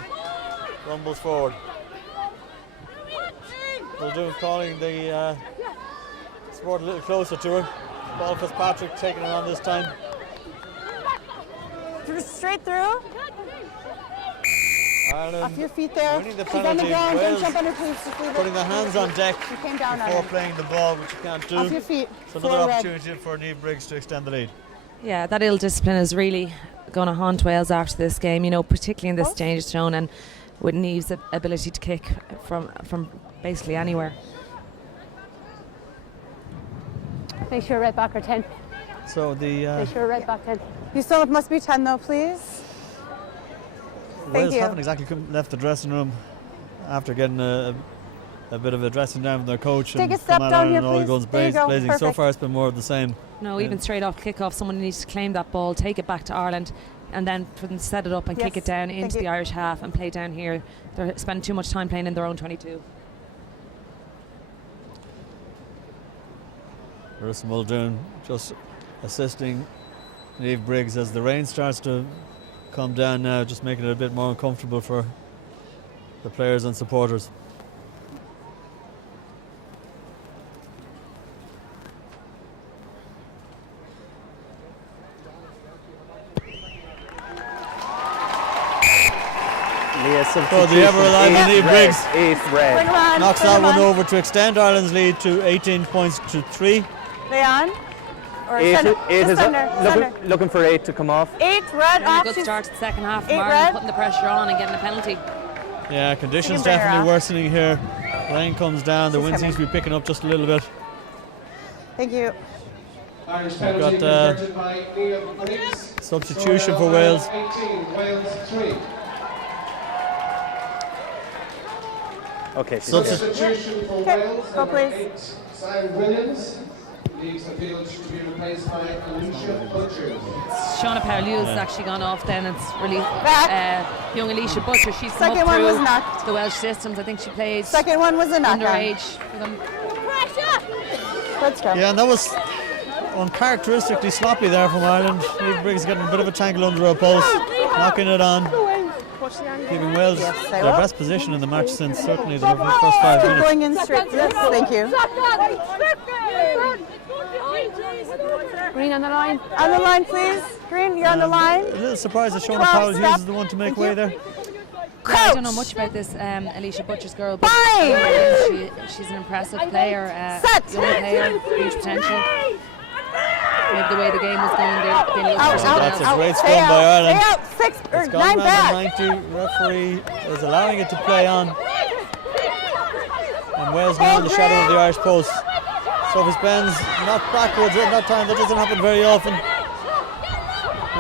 Rumbles forward. Muldoon calling the sport a little closer to her. Ball Fitzpatrick taking it on this time. Straight through. Ireland off your feet there. winning the She's on penalty. the ground. Wales Don't jump on her, please. Just leave it. putting their hands on deck She came down before on her. playing the ball, which you can't do. Off your feet. So another Forward. opportunity for Neve Briggs to extend the lead. Yeah, that ill discipline is really going to haunt Wales after this game, you know, particularly in this danger zone, and with Neve's ability to kick from basically anywhere. Make sure right back or 10. So the Make sure right back 10. You still must be 10 though, please. Wales you. haven't exactly left the dressing room after getting a bit of a dressing down from their coach. Take and a step come out down and here, all please. guns There you go. blazing. So Perfect. far it's been more of the same. No, even straight off kickoff, someone needs to claim that ball, take it back to Ireland, and then for them to set it up and kick Yes, it down thank into you. the Irish half and play down here. They're spending too much time playing in their own 22. Russ Muldoon just assisting Neve Briggs as the rain starts to come down now, just making it a bit more uncomfortable for the players and supporters. Oh, the ever-alive Neve Briggs Eighth red. Bring 'em on. knocks bring that 'em one on. over to extend Ireland's lead to 18 points to 3. They on? Or Eight, center? eight Just is under. Center. looking for 8 to come off. 8 red And a off. good She's- start to the second half from 8 Ireland, red. putting the pressure on and getting a penalty. Yeah, conditions You can bring her definitely off. worsening here. Rain comes down, the She's wind coming. seems to be picking up just a little bit. Thank you. Irish penalty got, converted by Neve Briggs. substitution Score for now, Wales. 18, Wales 3. Okay, she's Substitute. here. Substitution for Okay, Wales. go number please. 8, Sam Williams. leaves the field to be replaced by Alicia Butcher. Shauna Perlieu has actually gone off then. It's really young Alicia Butcher. She's come Second up one through was knocked. the Welsh systems. I think she played Second one was a knock. underage for them. Good scrum. Yeah, and that was uncharacteristically sloppy there from Ireland. Eve Briggs getting a bit of a tangle under her post, knocking it on, giving Wales their best position in the match since certainly the first 5 Keep minutes. going in straight. Yes, thank you. Green on the line. On the line, please. Green, you're on the line. A little surprised that Shona 12, Powell stop. Hughes is the one to make Thank way you. there. I don't know much about this Alicia Butcher's girl, but she's an impressive player, Set. young player, huge potential. Maybe the way the game was going, they've been looking for Out, something That's else. a great Stay scrum by out. Ireland. Stay out. 6 or It's 9 gone back. round the 90. Referee is allowing it to play on. And Wales now in the shadow of the Irish post. Sophie Spence knocked backwards at that time. That doesn't happen very often.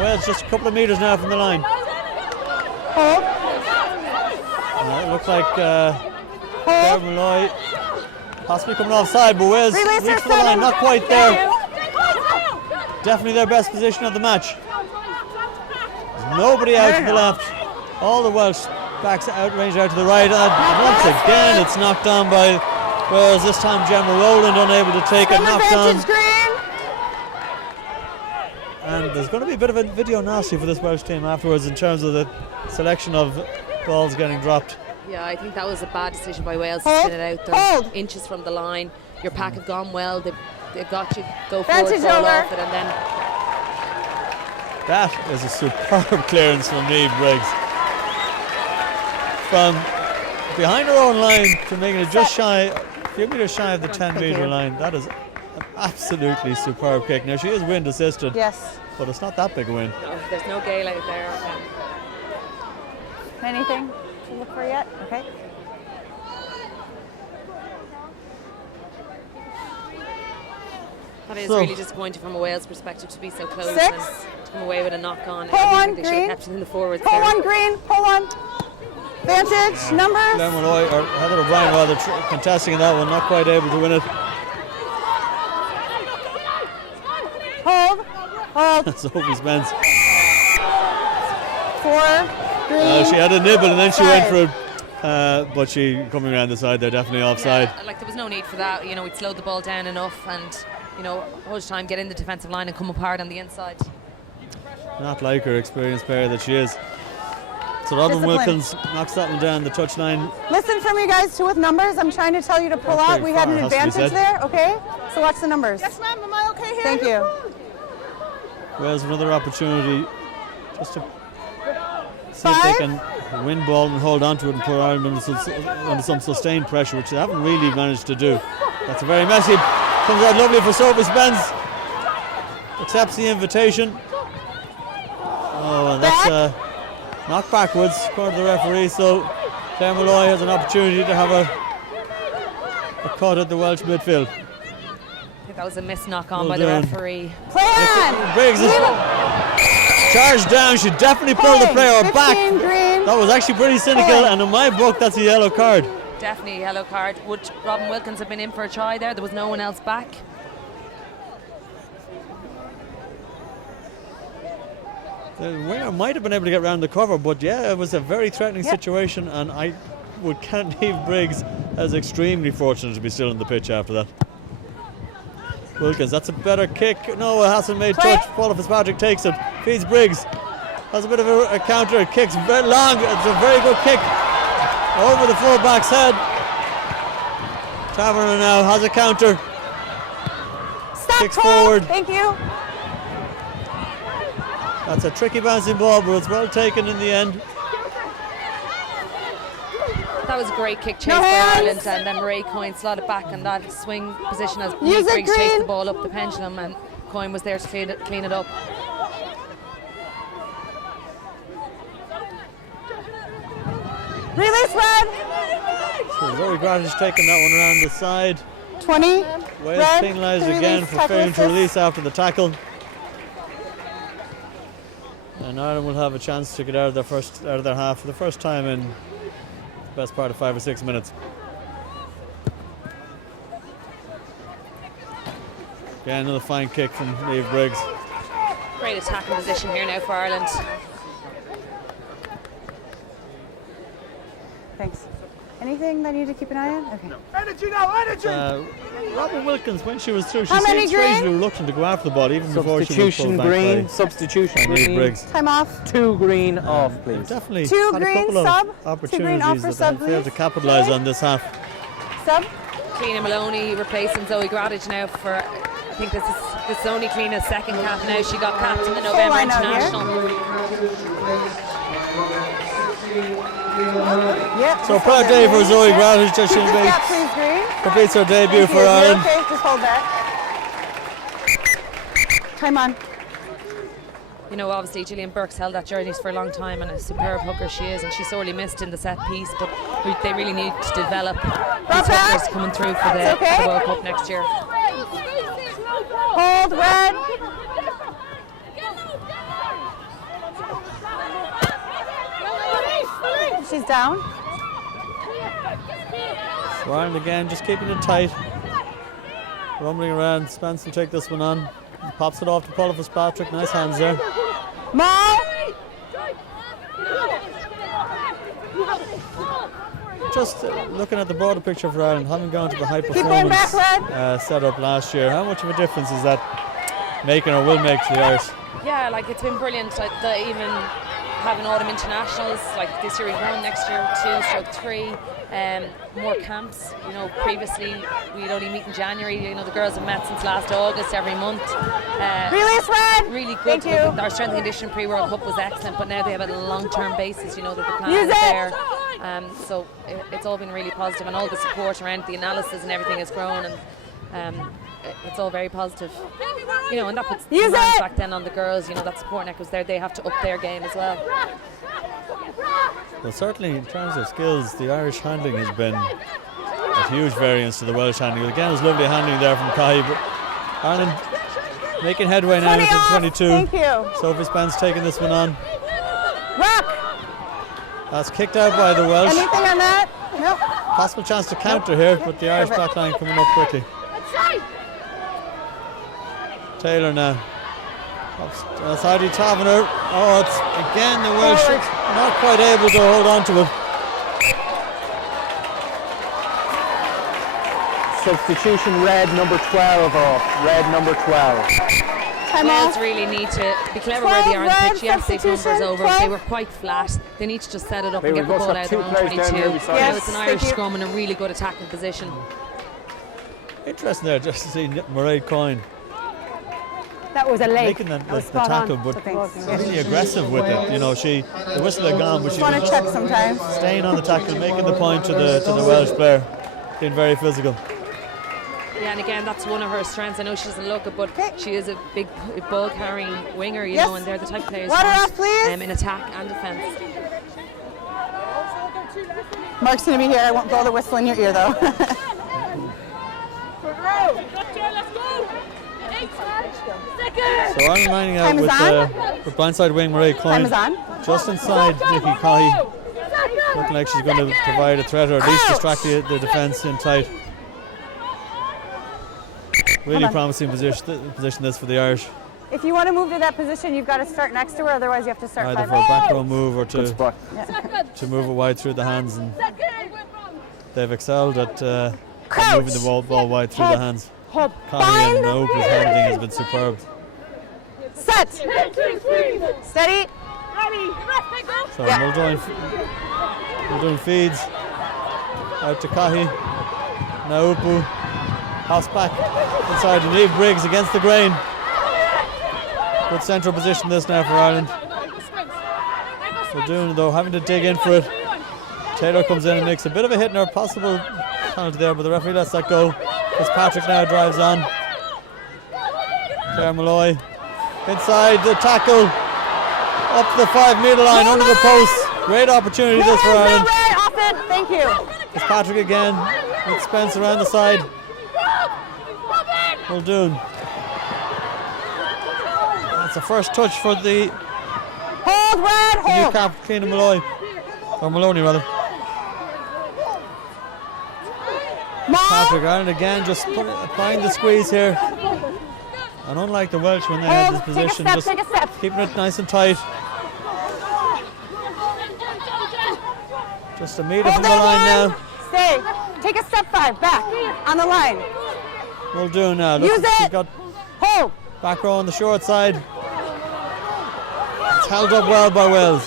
Wales just a couple of metres now from the line. Hold. It looked like Claire Malloy possibly coming offside, but Wales Release reached her the line, seven. not quite Thank there. you. Definitely their best position of the match. There's nobody out to the left. All the Welsh backs outranged out to the right, and once again it's knocked on by Wales. This time Gemma Rowland unable to take it, Scrum knocked on. advantage, Green. And there's going to be a bit of a video nasty for this Welsh team afterwards in terms of the selection of balls getting dropped. Yeah, I think that was a bad decision by Wales to Hold. spin it out. They're Hold. inches from the line. Your pack have gone well. They've got you go forward, Vantage fall over. off it, and then That is a superb clearance from Eve Briggs. From behind her own line to making it just shy, a few metres shy of the 10-metre line. That is an absolutely superb kick. Now she is wind assisted, Yes. but it's not that big a win. no, there's no gale out there. Anything to look for yet? Okay. That is So- really disappointing from a Wales perspective to be so close 6. and to come away with a knock on. Pull I on, think they should Green. have kept it in the forwards Pull there. on, Green. Pull on. Vantage. Numbers. Claire Malloy, or Heather O'Brien rather, contesting in that one, not quite able to win it. Hold. Hold. Sophie Spence. 4. Green. She had a nibble and then she went 5. for it, but she coming around the side there, definitely offside. Yeah, like there was no need for that. You know, we'd slowed the ball down enough, and you know, whole time get in the defensive line and come apart on the inside. Not like her experienced player that she is. So Robin Discipline. Wilkins knocks that one down the touchline. Listen from you guys too with numbers. I'm trying to tell you to pull That's out. very We had far, an has to be advantage said. there. Okay. So watch the numbers. Yes, ma'am. Am I okay here? Thank you. Wales another opportunity just to see if they 5. can win ball and hold on to it and put Ireland under some sustained pressure, which they haven't really managed to do. That's a very messy. Comes out lovely for Sophie Spence. Accepts the invitation. Oh, and that's knocked backwards according to the referee. So Claire Malloy has an opportunity to have a cut at the Welsh midfield. I think that was a missed knock on Well by done. the referee. Play on. Briggs is charged down. She definitely pulled the player 15, back. Green. That was actually pretty cynical, and in my book, that's a yellow card. Definitely a yellow card. Would Robin Wilkins have been in for a try there? There was no one else back. The winger might have been able to get round the cover, but yeah, it was a very threatening situation, and I would count Eve Briggs as extremely fortunate to be still on the pitch after that. Wilkins, that's a better kick. No, it hasn't made touch. Paula Fitzpatrick takes it, feeds Briggs. Has a bit of a counter, it kicks very long. It's a very good kick over the fullback's head. Taverner now has a counter. Stop. Kicks 12. forward. Thank you. That's a tricky bouncing ball, but it's well taken in the end. That was a great kick chase No for hands. Ireland, and then Murray Coyne slotted back in that swing position as Use it, Briggs chased Green. the ball up the pendulum, and Coyne was there to clean it up. Release red. So Zoe Gratis taking that one around the side. 20. Wales red. penalised To again release, for tackle failing to assist. release after the tackle. And Ireland will have a chance to get out of their half for the first time in the best part of 5 or 6 minutes. Again, another fine kick from Niamh Briggs. Great attacking position here now for Ireland. Thanks. Anything that you need to keep an eye on? Okay. Energy now, energy! Robin Wilkins, when she was through, she How many seemed strangely green? reluctant to go after the ball, even before she was Substitution pulled back green, by substitution Niamh green. Briggs. Time off. 2 green off, please. Definitely 2 had a green couple sub, of 2 green off opportunities for that sub, they failed to please. capitalise Okay. on this half. Sub. Cleena Maloney replacing Zoe Gradage now for, I think this is only Cleana's second cap now. She got capped in the November line out here. International. Yep. So proud day for Zoe Gradage, just she Yeah, please, green. completes her debut Thank for you. Ireland. Okay, just hold that. Time on. You know, obviously Gillian Burke's held that journey for a long time, and a superb hooker she is, and she's sorely missed in the set piece, but they really need to develop these hookers coming through for the World Cup next year. Hold, red. She's down. So Ireland again, just keeping it tight. Rumbling around, Spence will take this one on. He pops it off to Paula Fitzpatrick, nice hands there. Maul. Just looking at the broader picture for Ireland, having gone to the high Keep going back, performance setup last year, how much of a difference is that making or will make to the Irish? Yeah, like it's been brilliant. Like even having autumn internationals, like this year we've won, next year 2/3. More camps. You know, previously we'd only meet in January. You know, the girls have met since last August every month. Release red. Really good. Thank you. Our strength and conditioning pre-World Cup was excellent, but now they have it on a long-term basis. You know that the plan Use is it. there. So it's all been really positive, and all the support around the analysis and everything has grown, and it's all very positive. You know, and that puts demands back then on the girls. You know, that support network was there. They have to up their game as well. Well, certainly in terms of skills, the Irish handling has been a huge variance to the Welsh handling. Again, it was lovely handling there from Kai, but Ireland making headway now into 22. Thank you. Sophie Spence taking this one on. Rock. That's kicked out by the Welsh. Anything on that? Nope. Possible chance to counter here, but the Irish back line coming up quickly. Taylor now. That's Heidi Taverner. Oh, it's again the Welsh not quite able to hold on to it. Substitution red number 12 off. Red number 12. Wales really need to be clever where they are on the pitch. Yes, they've numbers over. They were quite flat. They need to just set it up and get the ball out of their own 22. Now it's an Irish scrum in a really good attacking position. Interesting there just to see Mairead Coyne That was a leg. making the tackle, but really aggressive with it. You know, the whistle had gone, but she was check sometimes. staying on the tackle, making the point to the Welsh player, being very physical. Yeah, and again, that's one of her strengths. I know she doesn't look it, but she is a big ball-carrying winger, you know, and they're the type of players in attack and defence. Mark's going to be here. I won't blow the whistle in your ear, though. So Ireland lining out with blindside wing Mairead Coyne, just inside Nikki Coyne, looking like she's going to provide a threat or at least distract the defence in tight. Really promising position this for the Irish. If you want to move to that position, you've got to start next to her, otherwise you have to start either for a back row move or to move it wide through the hands, and they've excelled at moving the ball wide through the hands. Connie and Naoupu's handling has been superb. Set! Steady! So Muldoon feeds out to Cahy. Naoupu hops back inside to Niamh Briggs against the grain. Good central position this now for Ireland. Muldoon though having to dig in for it. Taylor comes in and makes a bit of a hit in her possible penalty there, but the referee lets that go. Fitzpatrick now drives on. Claire Malloy inside the tackle, up to the 5-metre line, under the post. Great opportunity this for Ireland. Thank you. Fitzpatrick again with Spence around the side. Muldoon. That's the first touch for the new cap, Cleena Malloy, or Maloney rather. Patrick Ireland again just applying the squeeze here. And unlike the Welsh when they had this position, just keeping it nice and tight. Just a metre from the line now. Stay. Take a step 5 back on the line. We'll do now. Look, she's got hold. Back row on the short side. It's held up well by Wales.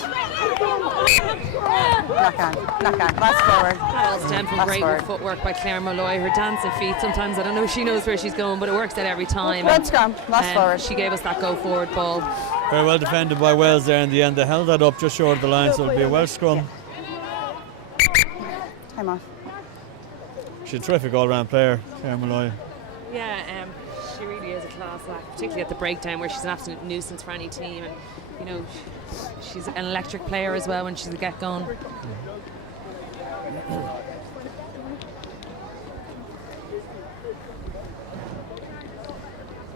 Knock on. Last forward. Well, stand for great footwork by Claire Molloy. Her dancing feet, sometimes I don't know if she knows where she's going, but it works out every time. Red scrum, last forward. She gave us that go forward ball. Very well defended by Wales there in the end. They held that up just short of the line, so it'll be a Welsh scrum. Time off. She's a terrific all-round player, Claire Molloy. Yeah, she really is a class act, particularly at the breakdown where she's an absolute nuisance for any team. And you know, she's an electric player as well when she's a get going.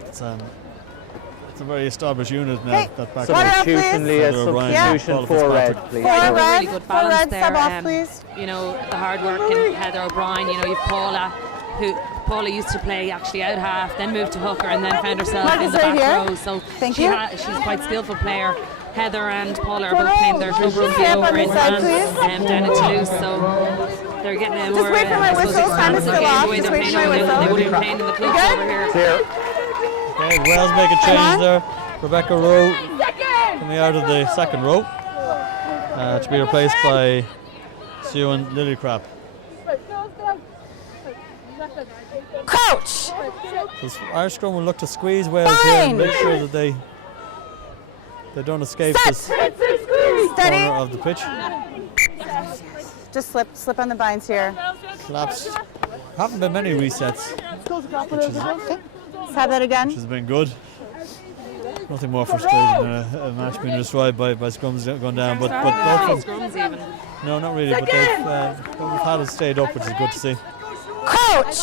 It's a very established unit now. That back substitutionally a substitution for red, please. Four really good balance there. Sub off, please. You know, the hard working Heather O'Brien. You know, you've Paula, who Paula used to play actually out half, then moved to hooker, and then found herself in the back row. So she's quite skillful player. Heather and Paula are both playing their group rugby over in France down in Toulouse. So they're getting a more expansive game the way they're playing over there than they would have been playing in the clubs over here. Okay, Wales make a change there. Rebecca Rowe coming out of the second row to be replaced by Sue Lillycrap. Coach! So Irish scrum will look to squeeze Wales here and make sure that they don't escape this corner of the pitch. Just slip on the binds here. Collapsed. Haven't been many resets, Let's have that again. which has been good. Nothing more frustrating than a match being destroyed by scrums going down. But both of them, no, not really. But we've had it stayed up, which is good to see. Coach!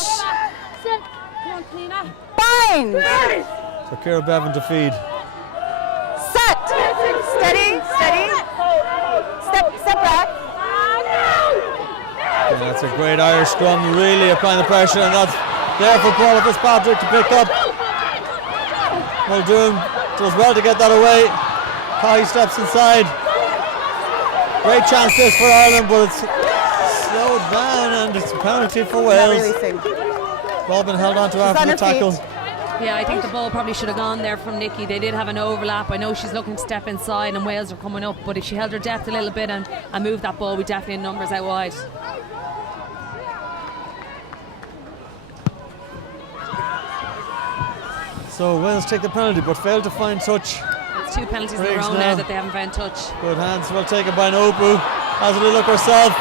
Bind! So Ciara Bevan to feed. Set! Steady. Step back. And that's a great Irish scrum, really applying the pressure, and that's there for Paula Fitzpatrick to pick up. Muldoon does well to get that away. Cahy steps inside. Great chance this for Ireland, but it's slowed down, and it's a penalty for Wales. Ball been held onto after the tackle. Yeah, I think the ball probably should have gone there from Nikki. They did have an overlap. I know she's looking to step inside and Wales are coming up, but if she held her depth a little bit and moved that ball, we definitely had numbers out wide. So Wales take the penalty but fail to find touch. It's 2 penalties in a row now that they haven't found touch. Good hands, well taken by Naoupu. Has a little look herself.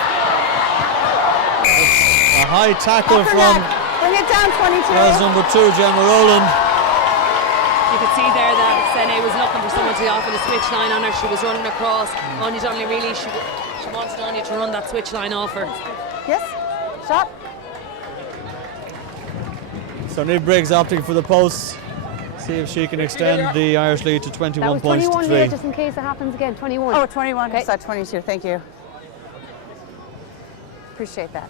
It's a high tackle from Bring it down, 22. Wales number 2, Gemma Rowland. You could see there that Sene was looking for someone to offer the switch line on her. She was running across. Anya Donnelly really, she wants Anya to run that switch line off her. Yes, shot. So Niamh Briggs opting for the post. See if she can extend the Irish lead to 21 points to 3. Here, just in case it happens again. 21. Oh, 21. Okay. I saw 22. Thank you. Appreciate that.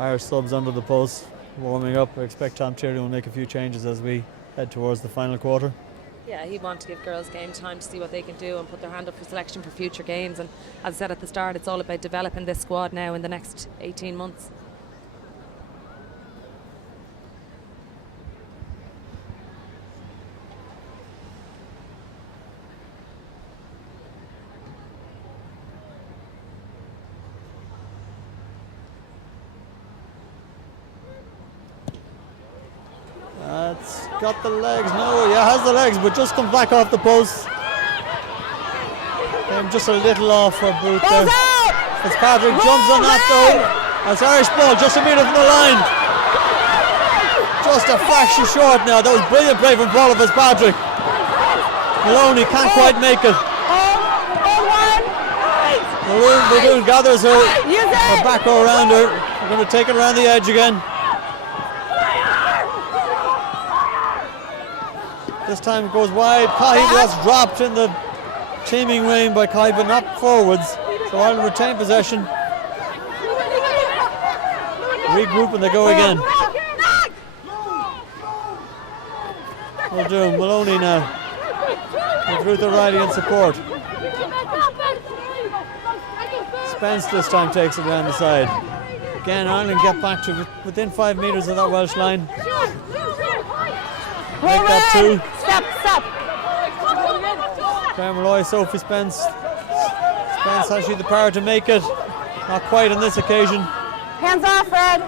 Irish subs under the post, warming up. I expect Tom Tierney will make a few changes as we head towards the final quarter. Yeah, he'd want to give girls game time to see what they can do and put their hand up for selection for future games. And as I said at the start, it's all about developing this squad now in the next 18 months. It's got the legs, has the legs, but just comes back off the post. Just a little off her boot there. Fitzpatrick jumps on that though. That's Irish ball, just a metre from the line. Just a fraction short now. That was brilliant play from Paula Fitzpatrick. Maloney can't quite make it. Muldoon gathers her back row around her. We're going to take it around the edge again. This time it goes wide. Cahy was dropped in the teaming rain by Kai, but not forwards. So Ireland retain possession. Regroup and they go again. We'll do Maloney now. With Ruth O'Reilly in support. Spence this time takes it around the side. Again, Ireland get back to within 5 metres of that Welsh line. Make that 2. Step. Graham Malloy, Sophie Spence. Spence has she the power to make it. Not quite on this occasion. Hands off, Red.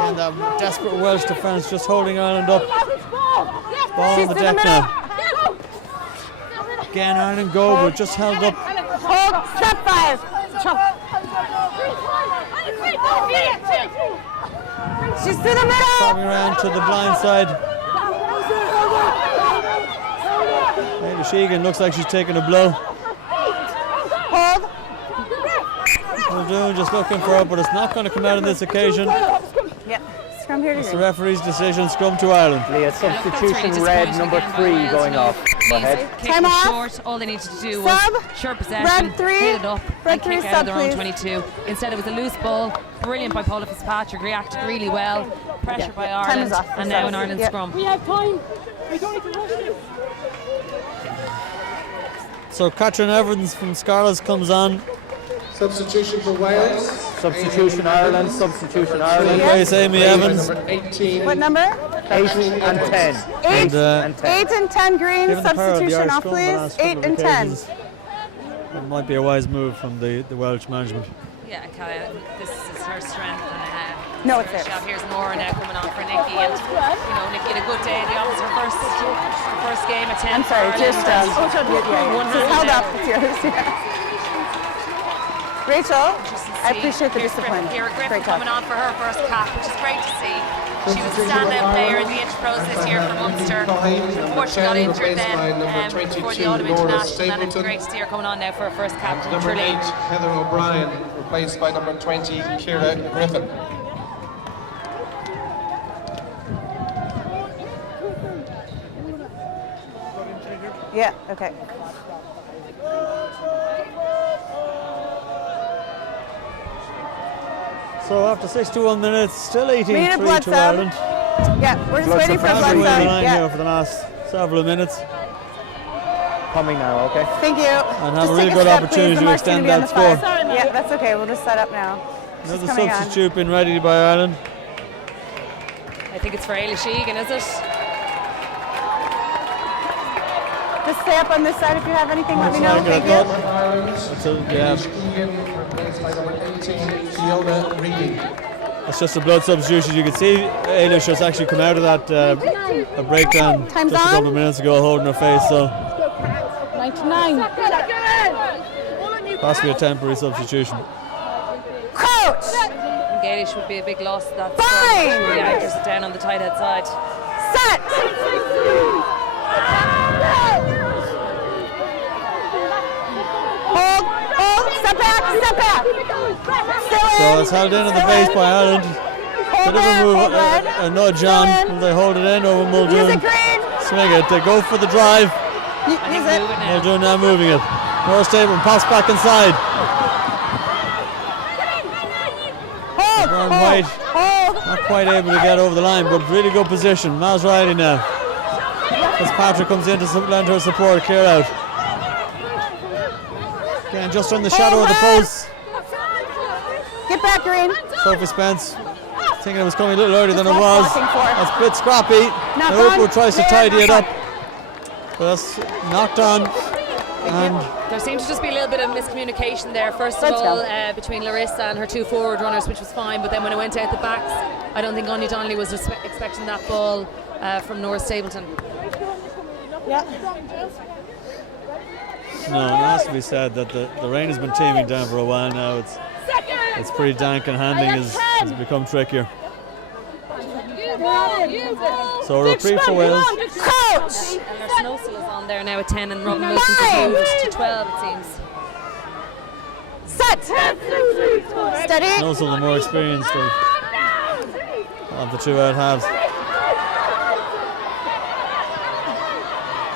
And that desperate Welsh defence just holding Ireland up. Ball on the deck now. Again, Ireland go, but just held up. Hold, step 5. She's to the middle. Coming around to the blind side. Maybe Sheegan looks like she's taking a blow. Hold. Muldoon just looking for it, but it's not going to come out on this occasion. Yeah, scrum here It's to the referee's decision, scrum to Ireland. Leah, substitution red number 3 going off. Go ahead. Time off. Short. All they needed to do was Sub. short possession, Red 3. hit it up, Red and 3 kick out of sub, their own please. 22. Instead, it was a loose ball. Brilliant by Paula Fitzpatrick. Reacted really well. Pressure by Time Ireland, is off. and now an Ireland scrum. We have time. We don't need to rush this. So Catherine Evans from Scarlets comes on. Substitution for Wales. Substitution Ireland. Substitution Ireland. Replace Amy Evans. Number 18. What number? 8 and 10. 8 And, 8 and 10 green. Given the power of the Substitution Irish off, scrum the please. last couple 8 of and 10. occasions, it might be a wise move from the Welsh management. Yeah, Kaya, this is her strength. And, No, it's her theirs. shot. Here's Nora now coming on for Nikki, and Nikki had a good day. The officer first game at 10. I'm sorry, for just Ireland. yeah. Just held up. It's yours. Yeah. Rachel, I appreciate the discipline. Kira Griffin Great job. coming on for her first cap, which is great to see. She was a standout player in the Interpros this year for Munster. Before she got injured then, before the Autumn International, and it's great to see her coming on now for her first cap. Number 8, Heather O'Brien, replaced by number 20, Kira Griffin. Yeah, okay. So after 61 minutes, still We need a 18-3 blood to sub. Ireland. Yeah, we're just waiting for a blood We've been on the sub. line Yeah. here for the last several minutes Coming now, okay? Thank you. and have Just a really take good step, opportunity please. The to mark's gonna extend be on that the score. five. Yeah, that's okay. We'll just set up now. She's Another coming on. substitute been ready by Ireland. I think it's for Ailey Sheegan, is it? Just stay up on this side if you have anything. Let me know. Like I Thank you. thought. Ireland. Yeah, Keegan, replaced by number 18, Fiona Reedy. it's just a blood substitution. You can see Ailish has actually come out of that a breakdown Time's just a couple on. of minutes ago, holding her face. So 99. possibly a temporary substitution. Coach! Gaelish would be a big loss. That's Fine. really anchors it down on the tight head side. Set! Hold, step back. Still in. So it's held in at the base by Ireland. Hold Bit of a red, move, hold red. a nudge on. Still in. They hold it in over Muldoon. Music green. Swing it. They go for the drive. Use it. Muldoon now moving it. North Stable pass back inside. Hold, Byrne hold, White hold. not quite able to get over the line, but really good position. Maz Riley now. Fitzpatrick comes in to lend her support. Clear out. Again, just on the shadow of the post. Get back, Green. Sophie Spence thinking it was coming a little earlier than it That's was. blocking for it. That's a bit scrappy. Knock Naoupu on. tries to Clear, tidy it knock up. But that's knocked on. And There seemed to just be a little bit of miscommunication there. First of Let's all, go. between Larissa and her two forward runners, which was fine. But then when it went out the backs, I don't think Anya Donnelly was expecting that ball from North Stapleton. Yeah. no, it has to be said that the rain has been teeming down for a while now. It's pretty dank and handling has become trickier. So a reprieve for Wales. Coach! And their Snowsill is on there now at 10, and Robin Wilson has moved to 12, it seems. Set! Steady. Also the more experienced of the two out halves.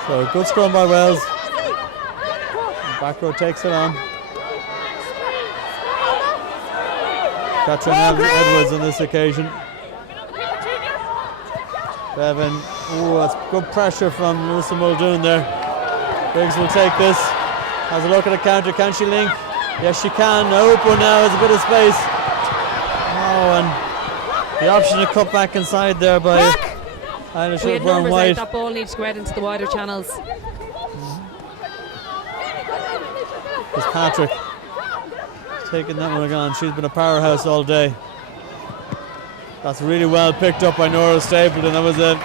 So good scrum by Wales. Back row takes it on. Catherine Edwards on this occasion. Bevan, that's good pressure from Melissa Muldoon there. Briggs will take this. Has a look at the counter. Can she link? Yes, she can. Naoupu now has a bit of space. Oh, and the option to cut back inside there by Irish We had Rugby numbers wide. out. That ball needs to go out into the wider channels. Patrick taking that one on. She's been a powerhouse all day. That's really well picked up by Nora Stapleton. That was the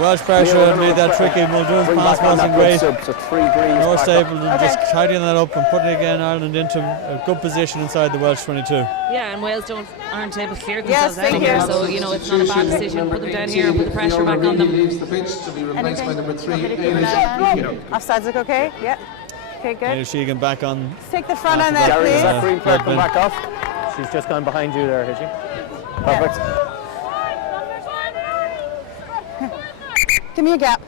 Welsh pressure and made that tricky. Muldoon's pass wasn't great. Nora Stapleton just tidying that up and putting again Ireland into a good position inside the Welsh 22. Yeah, and Wales aren't able to clear themselves out of here, so you know it's not a bad decision. Put them down here and put the pressure back on them. Leaves the pitch to be replaced by number 3, Offsides look okay? Yep. Okay, good. Ina Sheehan back on. Let's take the front on that, Gary, does that please. green flag come back off? She's just gone behind you there, has she? Perfect. Give me a gap.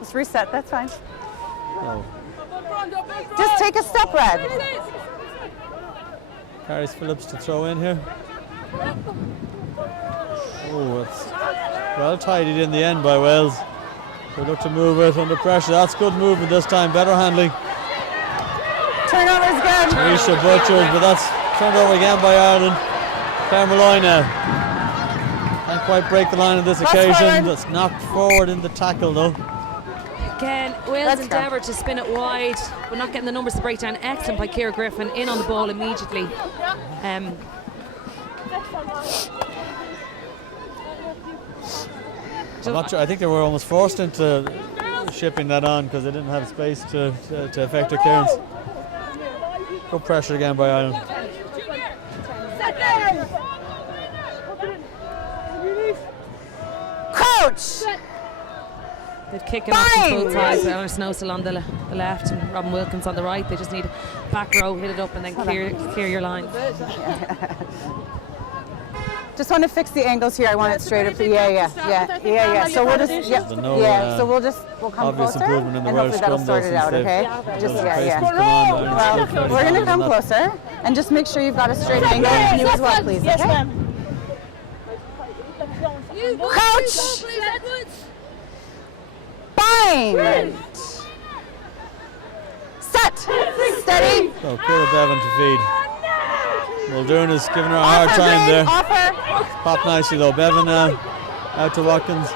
Just reset, that's fine. Oh. Just take a step, Red. Paris Phillips to throw in here. Oh, it's well tidied in the end by Wales. They look to move it under pressure. That's good movement this time. Better handling. Turnover's good. Risha Butchers, but that's turned over again by Ireland. Claire Malloy now. Can't quite break the line on this occasion. Forward. That's knocked forward in the tackle though. Again, Wales endeavoured to spin it wide, but not getting the numbers to break down. Excellent by Ciara Griffin, in on the ball immediately. I'm not sure. I think they were almost forced into shipping that on because they didn't have space to effect a clearance. Good pressure again by Ireland. Coach! They'd kick it off from both sides. Eleanor Snowsill on the left and Robin Wilkins on the right. They just need back row, hit it up, and then clear your line. Just want to fix the angles here. I want it straight up. Yeah. So we'll just, we'll come obvious closer, improvement in the and Welsh hopefully that'll scrum sort though, it out. since Okay. Just Well, we're gonna come closer and just make sure you've got a straight angle. And you as well, please. Yes, Okay. ma'am. Coach. Bind. Set. Steady. So Ciara Bevan to feed. Muldoon is giving her a hard time there. Pop nicely though. Bevan now out to Watkins.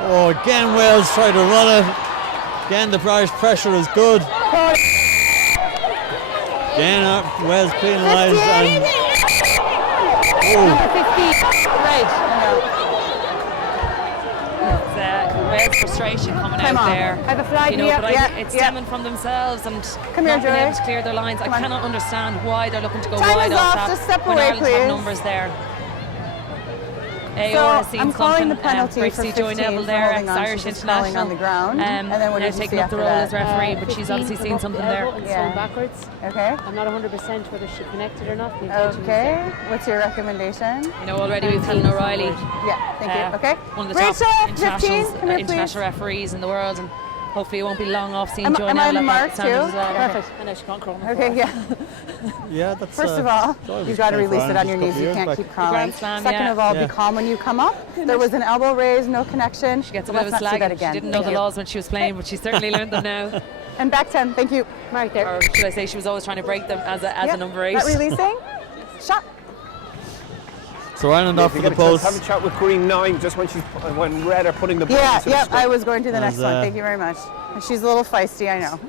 Oh, again Wales try to run it. Again the Irish pressure is good. Again Wales penalised and Wales frustration coming out there. I have a flag. You know, but it's stemming from themselves and not being able to clear their lines. I cannot understand why they're looking to go wide off that Just step when away, Ireland have numbers there. AOR has seen I'm calling something. the penalty Great for to see Joy 15 Neville for there, holding on. ex-Irish She's falling international. on the ground. And then what now did you taking see up the after role that? as referee, but she's obviously seen something there. Yeah. Backwards. Okay. I'm not 100% whether she connected or not. Okay. What's your recommendation? You know, already we've Helen O'Reilly. Yeah, thank you. Okay. One of the Rachel, top 15, come here, international referees in the world, and hopefully it won't be long off seeing Joy am I on the Neville mark at that standard as too? well. Perfect. I know she can't crawl. Okay, yeah. yeah, that's First of all, you've got to release it on your knees. You can't keep crawling. Grand Slam, Second of all, be calm when you come up. There was an elbow raise, no connection. She gets a So bit of a let's not see slag. that again. She didn't know the laws when she was playing, but she certainly learned them now. And back 10, thank you. Right there. Or should I say she was always trying to break them as a number 8. Not releasing. Shot. So Ireland off for the post. Have a chat with Green 9 just when Red are putting the ball Yeah, into the yep, scrum. I was going to the next one. Thank you very much. She's a little feisty, I know.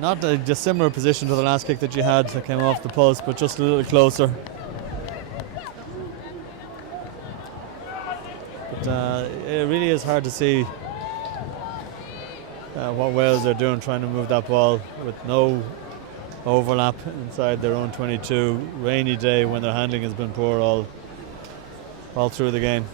Not a dissimilar position to the last kick that you had that came off the post, but just a little closer. But it really is hard to see what Wales are doing, trying to move that ball with no overlap inside their own 22. Rainy day when their handling has been poor all through the game.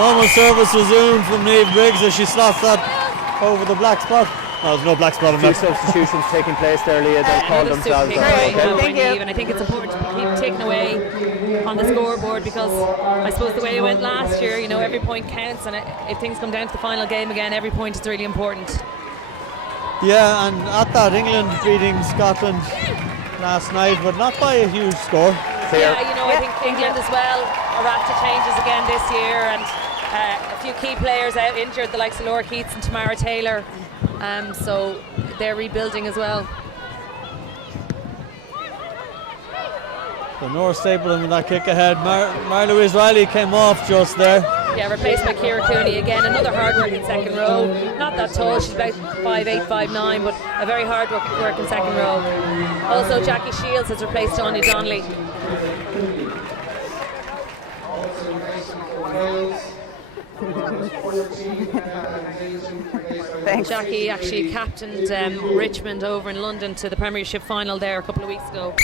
Normal service resumed from Niamh Briggs as she slots that over the black spot. No, there's no black spot on Few that. substitutions taking place there, Leah. They'll call themselves. Thank Okay. you. And I think it's important to keep taking away on the scoreboard, because I suppose the way it went last year, you know, every point counts, and if things come down to the final game again, every point is really important. Yeah, and at that, England beating Scotland last night, but not by a huge score. Yeah, you know, I think England as well are after changes again this year, and a few key players out injured, the likes of Laura Keats and Tamara Taylor, so they're rebuilding as well. So Nora Stapleton with that kick ahead. Mar-Louise Riley came off just there. Yeah, replaced by Ciara Cooney again, another hard-working second row. Not that tall, she's about 5'8", 5'9", but a very hard-working second row. Also, Jackie Shields has replaced Anya Donnelly. Thanks. Jackie actually captained Richmond over in London to the Premiership final there a couple of weeks ago.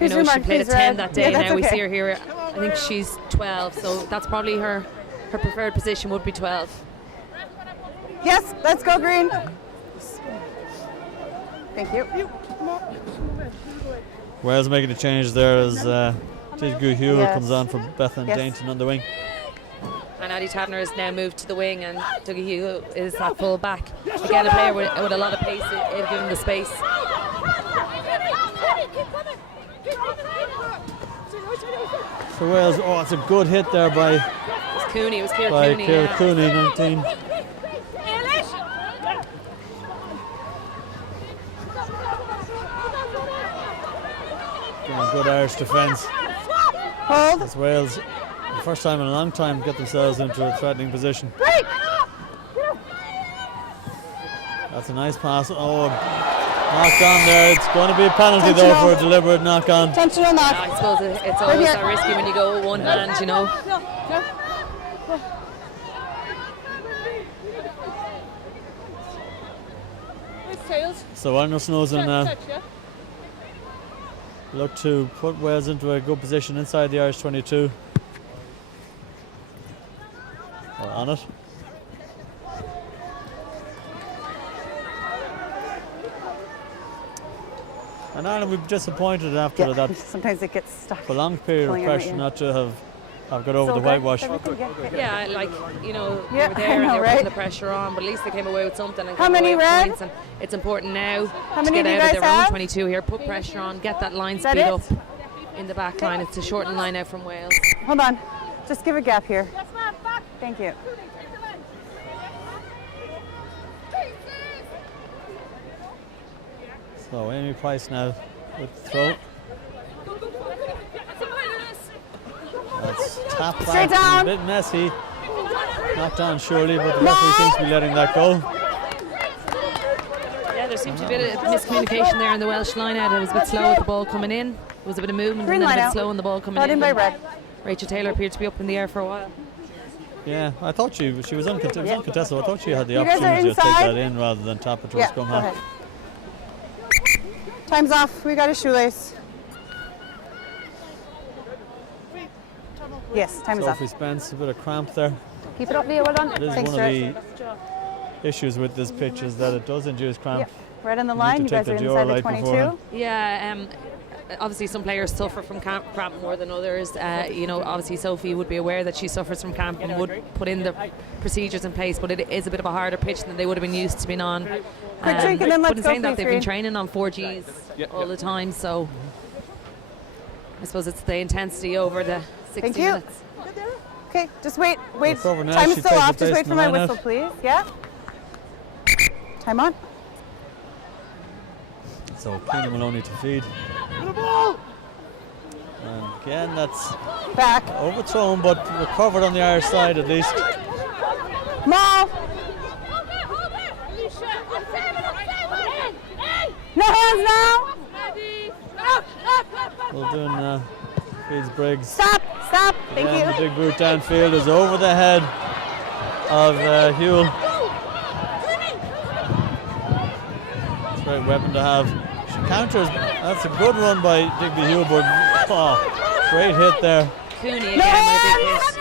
You know, she played a 10 that day. Now we see her here. I think she's 12, so that's probably her preferred position would be 12. Yes, let's go green. Thank you. Wales making a change there as Tidgu Hewell comes on for Bethan Dainton on the wing. And Addie Taverner has now moved to the wing, and Dougie Hugh is at full back. Again, a player with a lot of pace if given the space. So Wales, it's a good hit there by Cooney. It was Ciara Cooney. Ciara Cooney, 19. Good Irish defence. Hold. As Wales, the first time in a long time, get themselves into a threatening position. That's a nice pass. Oh, knocked on there. It's going to be a penalty though for a deliberate knock on. Attention on that. I suppose it's always that risky when you go with one hand, you know. So Anderson knows now. Look to put Wales into a good position inside the Irish 22. Or on it. And Ireland would be disappointed after that sometimes it gets stuck. prolonged period of pressure not to have got over the whitewash. Yeah, like, you know, they Yeah, were there I know, and they were right? putting the pressure on, but at least they came away with something and How came many away with red? points. And it's important now How to many get do you out of guys their own have? 22 here, put pressure on, get that line Is that speed it? up in the back line. It's a shortened line out from Wales. Hold on. Just give a gap here. Thank you. So Amy Price now with the throw. That's tapped Straight back, down. a bit messy. Knocked on surely, but the referee seems to be letting that go. Yeah, there seemed to be a bit of miscommunication there in the Welsh line out. It was a bit slow with the ball coming in. There was a bit of movement Green and then a line bit out. slow on the ball coming Brought in by red. Rachel Taylor appeared to be up in the air for a while. Yeah, I thought she was uncontested. I thought she had the You guys are opportunity to take inside? that in rather than tap it to her Yeah, scrum go half. ahead. Time's off. We got a shoelace. Yes, time is Sophie off. Spence, a bit of cramp there. Keep it up, Leah, well done. It is Thanks, one of the Stuart. issues with this pitch is that it does induce cramp. Yep. Right on the You line. need You to guys take are the inside the Dior light 22. beforehand. Yeah, obviously some players suffer from cramp more than others. You know, obviously Sophie would be aware that she suffers from cramp and would put in the procedures in place, but it is a bit of a harder pitch than they would have been used to being on. Quick drink and then let's but in go, saying that, please, they've been Reid. training on 4Gs all the time, so I suppose it's the intensity over the 60 Thank you. minutes. Okay, just wait. It's over now. Time She is still takes off. the Just place wait for in my the line whistle, out. please. Yeah? Time on. So Keenan Maloney to feed. And again, that's Back. overthrown, but recovered on the Irish side at least. Maul. No hands now. Well done, feeds Briggs. Stop. Stop. Thank Again, the you. big boot downfield is over the head of Hewell. It's a great weapon to have. She counters. That's a good run by Digby Hewell, but great hit there. Cooney again with a big hit.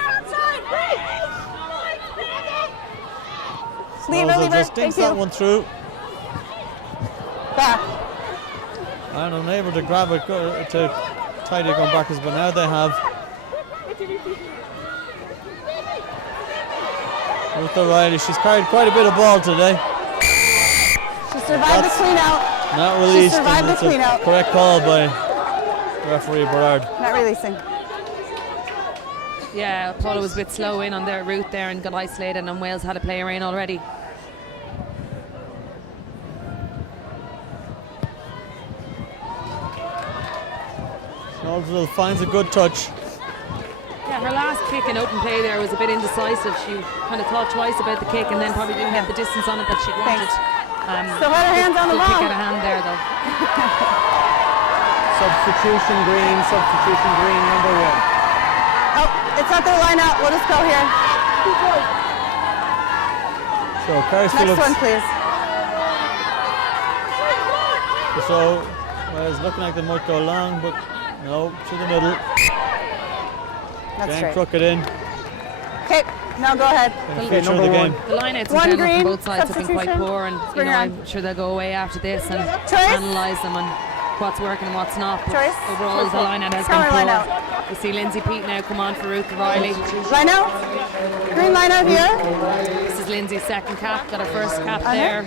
Leave her, Snowsall leave her. just dinks Thank that you. one through. Back. And unable to grab it to tidy it going backwards, but now they have. Ruth O'Reilly, she's carried quite a bit of ball today. She survived the clean out. Not released. She survived And the it's clean a out. correct call by referee Berard. Not releasing. Yeah, Paula was a bit slow in on their route there and got isolated, and Wales had a player in already. Snowsall finds a good touch. Yeah, her last kick in open play there was a bit indecisive. She kind of thought twice about the kick and then probably didn't get the distance on it that she wanted. Still had her hands on the Good ball. kick out of hand there, though. Substitution green, number 1. Oh, it's not their line out. We'll just go here. So Caris Next Phillips. one, please. So it's looking like they might go long, but no, to the middle. That's Jane straight. Crooked in. Okay, now go ahead. Feature of the game. The lineouts in One general green, from both sides have been quite substitution. poor, and Bring her I'm sure they'll go away after this and Choice. analyse them and what's working and what's not. But Choice. overall, the lineout has Summer been line poor. out. We see Lindsay Pete now come on for Ruth O'Reilly. Line out. Green line out here. This is Lindsay's second cap, got her first cap On there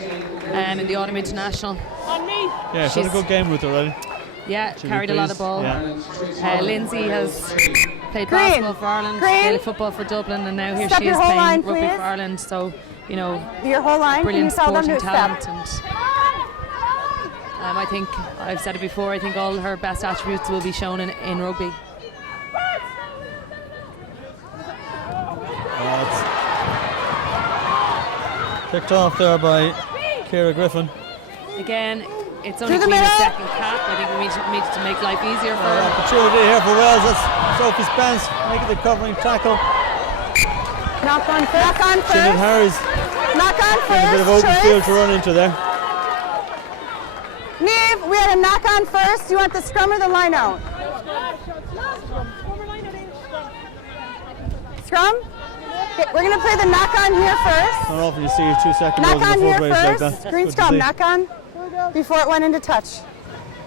in the Autumn International. Yeah, she had a good game with already. Yeah, Should carried be a lot of pleased. ball. Yeah. Lindsay has played Green. basketball for Ireland, Green. Gaelic football for Dublin, and now here Step she your is whole playing line, rugby please. for Ireland. So, you know, Your whole line. brilliant Can you tell them sporting to step? talent. And I think, I've said it before, I think all her best attributes will be shown in rugby. It's kicked off there by Ciara Griffin. Again, it's only Through the been a middle. second cap. I think we need to make life easier for her. Opportunity here for Wales. That's Sophie Spence making the covering tackle. Knock on first. Knock on Shannon first. Harris Knock on getting a bit of first. open field to run into there. Neve, we had a knock on first. You want the scrum or the line out? Scrum? Okay, we're going to play the knock on here first. I don't know if you see 2 second Knock rows in on the here foot race like first. that. Green Good to scrum, see. knock on before it went into touch.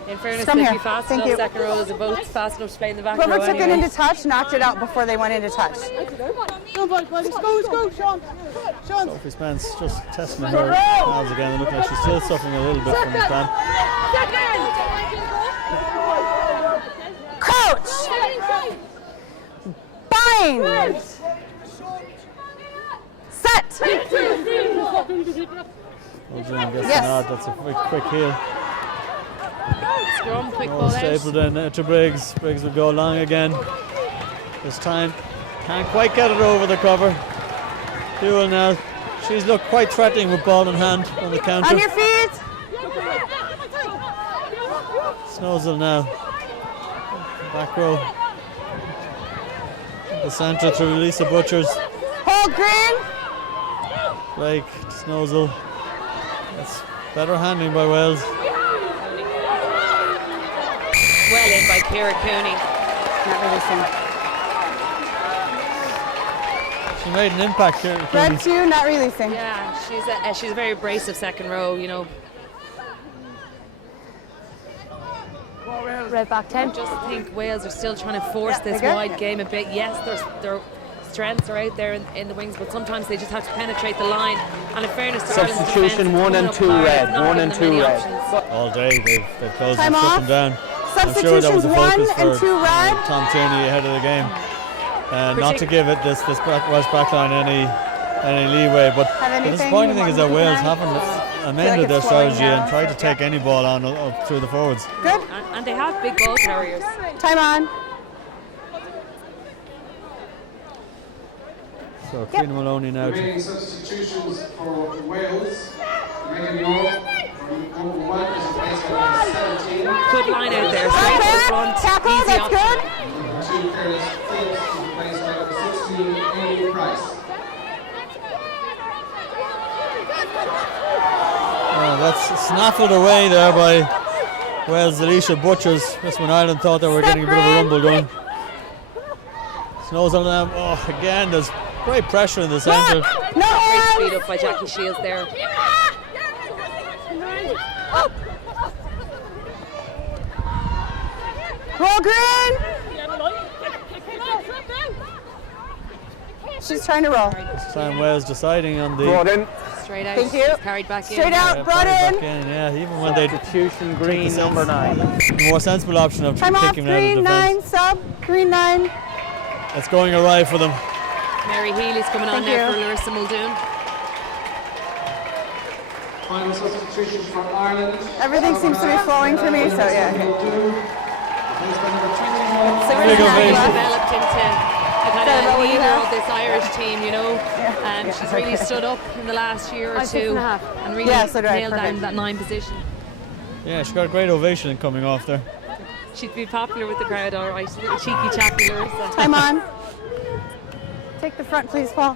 In fairness, Come they'd here. be fast Thank enough. you. Second rows are both fast enough to play in the back Whoever row took it anyway. into touch knocked it out before they went into touch. Let's go, Sean. Sophie Spence just testing her calves again. It looks like she's still suffering a little bit from the cramp. Crouch! Bind! Set! Well, Jane gets Yes. the nod. That's a quick heel. Scrum, quick Oh, ball out. stapled in to Briggs. Briggs will go long again. This time can't quite get it over the cover. Duel now. She's looked quite threatening with ball in hand on the counter. On your feet! Snowsall now. Back row. The centre through Lisa Butchers. Hold green! Blake, Snowsall. That's better handling by Wales. Well in by Ciara Cooney. Not releasing. She made an impact here. Red 2, not releasing. Yeah, she's a very abrasive second row, you know. Red back 10. I just think Wales are still trying to force Yeah, this they're good. wide game a bit. Yes, their strengths are out there in the wings, but sometimes they just have to penetrate the line. And in fairness to Ireland's Substitution, defence, 1 and it's 2 coming up red, hard, not 1 giving and them 2 many red. options. All day they've closed Time and shut off. them down. I'm sure that was a Substitutions, focus 1 and for 2 red. Tom Tierney ahead of the game. Not to give it this Welsh backline any leeway, but Have the anything disappointing you thing is want that me to Wales add? haven't like amended their it's slowing strategy and down. tried to take any ball on up through the forwards. Good. And they have big ball carriers. Time on. So Keane Maloney now to Remaining substitutions for Wales. Megan York from number 1 is replaced by number 17. Good line out there. Straight to the front. Tackle, Easy that's option. good. Number 2, Careless Phillips is replaced by number 16, Amy Price. that's snaffled away there by Wales' Alicia Butchers. Just when Ireland thought they were getting a bit of a rumble going. Snowsall now, again there's great pressure in the centre. Great speed up by Jackie Shields there. Roll green. She's trying to roll. This time Wales deciding on the... Brought in. Straight out. Thank you. Carried back in. Straight out, brought in. Yeah, even when they Substitution green number 9. the more sensible option of Time off, kicking him out of green defence. 9, sub, green 9. It's going awry for them. Mary Healy's coming on Thank now you. for Larissa Muldoon. Final substitution for Ireland. Everything seems to be flowing for me, so yeah. So Big really ovation. developed into a kind Sorry, what of were you leader at? of this Irish team, you know. And she's really stood up in the last year or I'm 6.5. two and really Yeah, so do I. nailed down Perfect. that 9 position. Yeah, she got a great ovation coming off there. She'd be popular with the crowd, all right. Little cheeky chappy Larissa. Time on. Take the front, please, Paul.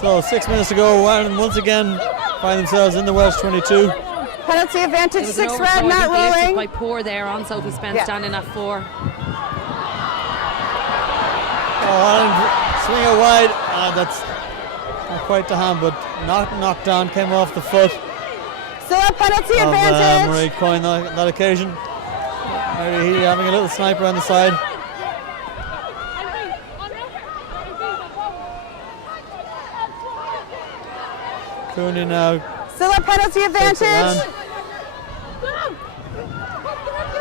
So 6 minutes to go. Ireland once again find themselves in the Welsh 22. Penalty advantage, It was an 6 overthrow. red, I not think they lifted rolling. quite poor there on Sophie Spence Yeah. standing at 4. Oh, Ireland swing it wide. That's not quite the hand, but not knocked down. Came off the foot Still a penalty of advantage. Marie Coyne on that occasion. Mary Healy having a little sniper on the side. Cooney now. Still a penalty takes it round. advantage.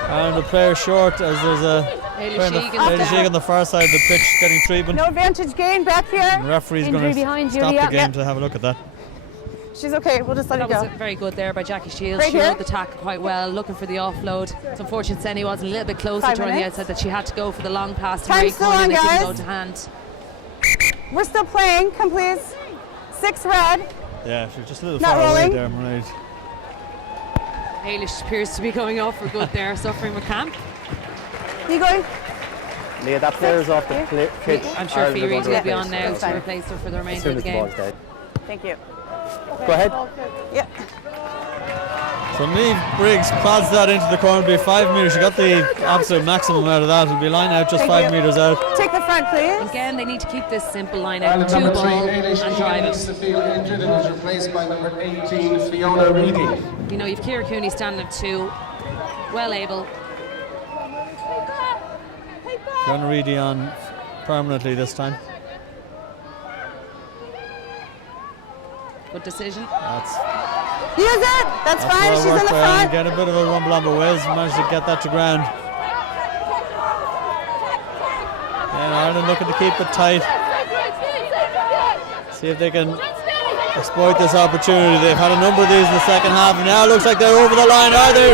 And the player short as there's a Hayley player Sheegan Hayley there. Sheegan on the far side of the pitch getting treatment. No advantage gain back The here. referee's Injury going to behind you, stop the yeah. game to have a look at that. She's okay, we'll just let That it was go. very good there by Jackie Shields. Right She here. rode the tackle quite well, looking for the offload. It's unfortunate Sene wasn't a little bit closer 5 to her on the minutes. outside, that she had to go for the long pass to Time's Marie still Coyne on, and it didn't guys. go to hand. We're still playing, come please. 6 red. Yeah, she's just a little Not far away rolling. there, Mairead. Hayley appears to be going off for good there, suffering with camp. You going? Leah, that player's off the pitch. I'm sure Ireland are Fee going Reid to will be replace on her. now That's to fine. replace her for the As remainder soon of as the the game. ball's dead. Thank you. Go ahead. Yeah. So Niamh Briggs plods that into the corner. It'll be 5 metres. She got the absolute maximum out of that. It'll be line out just Thank 5 you. metres out. Take the front, please. Again, they need to keep this simple line out. Ireland 2 number 3, ball Irish and Rugby drive needs it. to feel injured and is replaced by number 18, Fiona Reedy. You know, you've Ciara Cooney standing at 2. Well able. Fiona Reedy on permanently this time. Good decision. That's Use it. That's fine. well She's in worked the by Ireland. front. Get a bit of a rumble on, but Wales managed to get that to ground. And Ireland looking to keep it tight. See if they can exploit this opportunity. They've had a number of these in the second half, and now it looks like they're over the line, are they?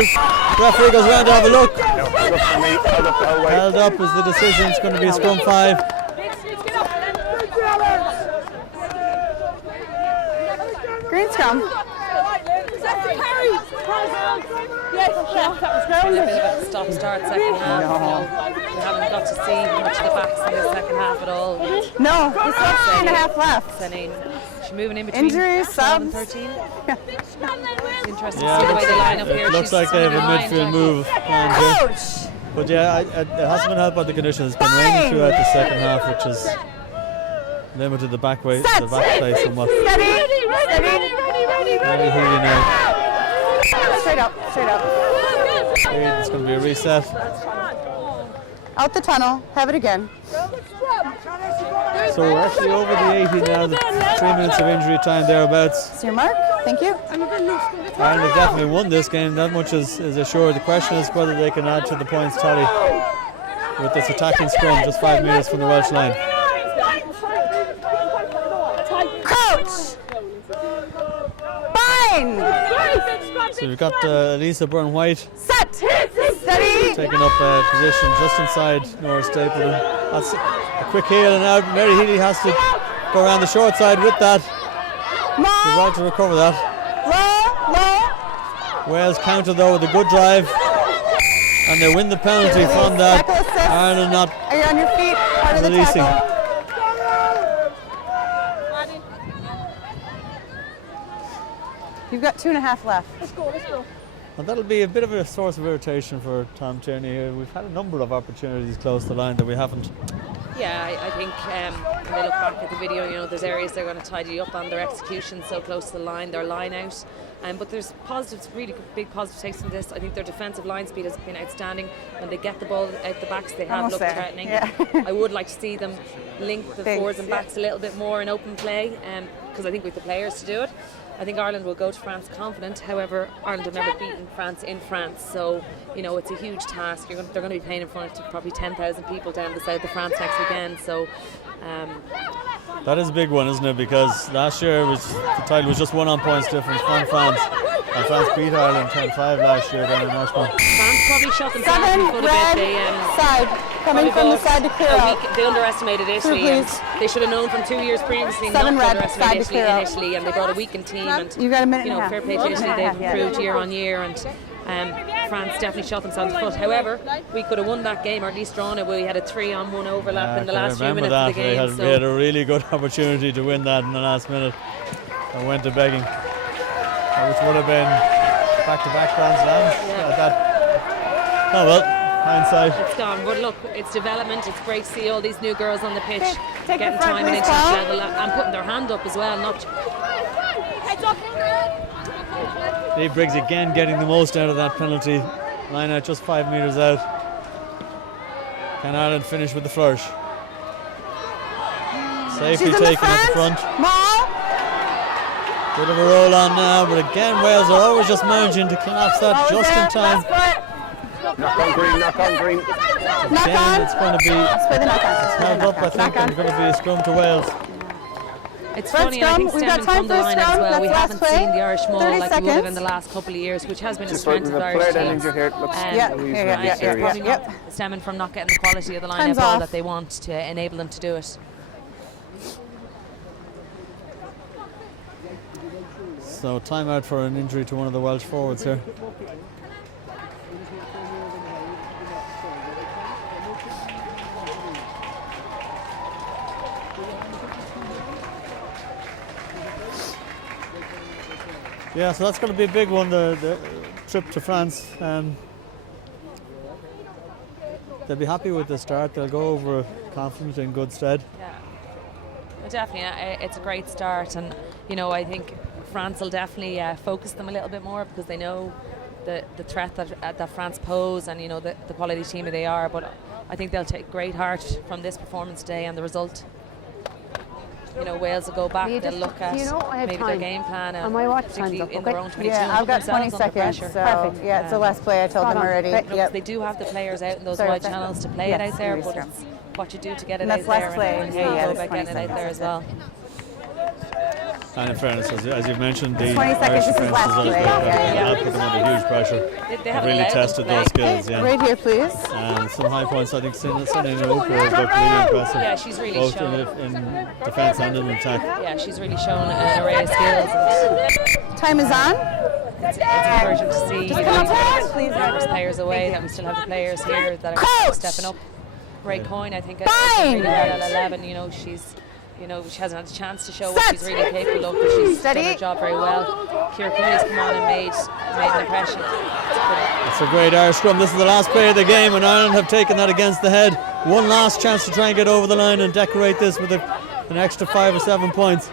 Referee goes around to have a look. Held up is the decision. It's going to be a scrum 5. Green scrum. A bit of a stop-start second half. You know, we haven't got to see much of the backs in the second half at all. No, we still have 3.5 left. Sene, she's moving in between Injuries, 12 and subs. 13. Interesting to see the way they line up here. It looks She's like they have a on line, midfield Jackie. move planned here. Coach. But yeah, it hasn't been helped by the conditions. It's been raining throughout the second half, which has limited the back play somewhat. Steady. Steady. Very Healy now. Straight up. Straight up. It's going to be a reset. Out the tunnel. Have it again. So we're actually over the 80 now. The 3 minutes of injury time thereabouts. It's your mark. Thank you. Ireland have definitely won this game. That much is assured. The question is whether they can add to the points tally with this attacking scrum just 5 metres from the Welsh line. Coach. Fine. So we've got Elisa Byrne-White Set. Steady. taking up a position just inside Nora Stapleton. That's a quick heel, and now Mary Healy has to go around the short side with that. She's right to recover that. Low. Wales counter though with a good drive, and they win the penalty from that. Tackle assist. Ireland not Are you on your feet? Part of the releasing. tackle. You've got 2.5 left. All And that'll be a bit of a source of irritation for Tom Tierney here. We've had a number of opportunities close to the line that we haven't. Yeah, I think when they look back at the video, you know, there's areas they're going to tidy up on their execution so close to the line, their line out. But there's positives, really big positive takes from this. I think their defensive line speed has been outstanding. When they get the ball out the backs, they have looked threatening. Yeah. I would like to see them link the forwards and backs a little bit more in open play, because I think we have the players to do it. I think Ireland will go to France confident. However, Ireland have never beaten France in France, so you know it's a huge task. They're going to be playing in front of probably 10,000 people down the south of France next weekend. So that is a big one, isn't it? Because last year the title was just 1 on points difference from France, and France beat Ireland 10-5 last year down in Ashbourne. France probably shot themselves in the foot a bit. Side coming from the side to clear out. They underestimated Italy. And they should have known from 2 years previously not to underestimate Italy in Italy, and they brought a weakened team. And you got a minute. You know, fair play to Italy. They've improved year on year, and France definitely shot themselves in the foot. However, we could have won that game, or at least drawn it. We had a 3-on-1 overlap in the last few minutes of the game. We had a really good opportunity to win that in the last minute and went to begging, which would have been back-to-back Grand Slams. Oh well, hindsight. It's gone. But look, it's development. It's great to see all these new girls on the pitch getting the front, time and please, international level and putting their hand up as well. Dave Briggs again getting the most out of that penalty. Line out just 5 metres out. Can Ireland finish with the flourish? Safely taken at the front. Bit of a roll on now, but again Wales are always just managing to collapse that just in time. Knock on green. Again, it's going to be held up, I think, and it's going to be a scrum to Wales. It's funny, I think stemming from the line as well, we haven't seen the Irish maul like we would have in the last couple of years, which has been a strength of the Irish team. It's probably not stemming from not getting the quality of the line ball that they want to enable them to do it. So time out for an injury to one of the Welsh forwards here. Yeah, so that's going to be a big one, the trip to France. They'll be happy with the start. They'll go over confident in good stead. Yeah, definitely. It's a great start, and you know, I think France will definitely focus them a little bit more because they know the threat that France pose, and you know the quality team they are. But I think they'll take great heart from this performance today and the result. You know, Wales will go back, they'll look at maybe their game plan and particularly in their own 22. Yeah, I've got 20 seconds, so perfect. Yeah, it's the last play I told them already. Yep. They do have the players out in those wide channels to play it out there, but it's what you do to get it out there and how you go about getting it out there as well. And in fairness, as you've mentioned, the 20 seconds, Irish this is last play. have put them under huge pressure. They've really tested those skills. Yeah. Right here, please. And some high points. I think Sene Naoupu has looked really impressive. Yeah, she's really both shown in defence and in attack. Yeah, she's really shown an array of skills. Time is on. It's encouraging to see the players away, that we still have the players here that are stepping up. Ray Coyne, I think, really well at 11. You know, she hasn't had a chance to show what she's really capable of, but she's done her job very well. Ciara Cooney's come on and made an impression. It's a great Irish scrum. This is the last play of the game, and Ireland have taken that against the head. One last chance to try and get over the line and decorate this with an extra 5 or 7 points.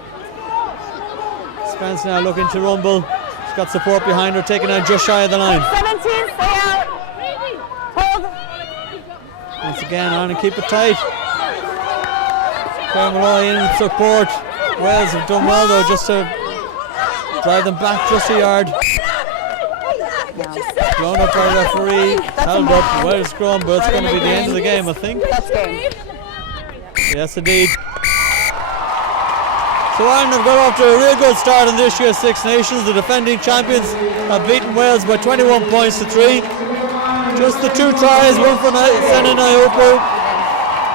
Spence now looking to rumble. She's got support behind her, taking out just shy of the line. 17, stay out. Hold. Once again, Ireland keep it tight. Malloy in support. Wales have done well though, just to drive them back just a yard. Blown up by the referee, held up, well scrum, but it's going to be the end of the game, I think. Yes, indeed. So Ireland have got off to a real good start in this year's Six Nations. The defending champions have beaten Wales by 21 points to 3. Just the 2 tries, one for Sene Naoupu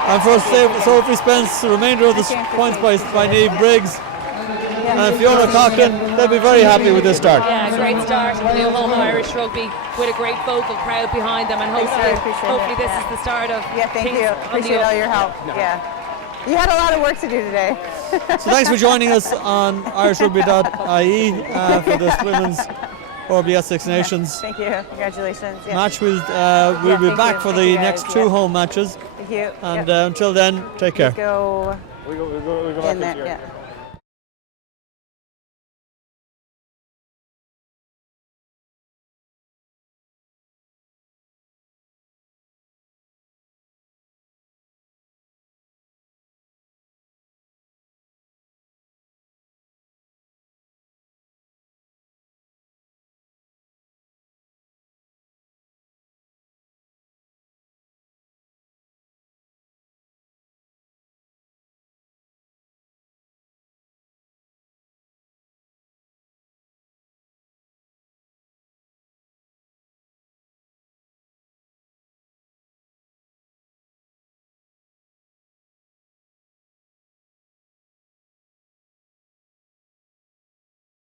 and for Sophie Spence, the remainder of the points by Dave Briggs and Fiona Coughlin. They'll be very happy with this start. Yeah, great start. New home Irish Rugby with a great vocal crowd behind them, and hopefully this is the start of thank you. Appreciate all your help. Yeah. You had a lot of work to do today. So thanks for joining us on IrishRugby.ie for this Women's RBS Six Nations. Thank you. Congratulations. Yeah. Match we'll be thank back you. for Thank the you, guys. next 2 home matches. Thank you. And until then, take care. Go We go back in there. into your Yeah.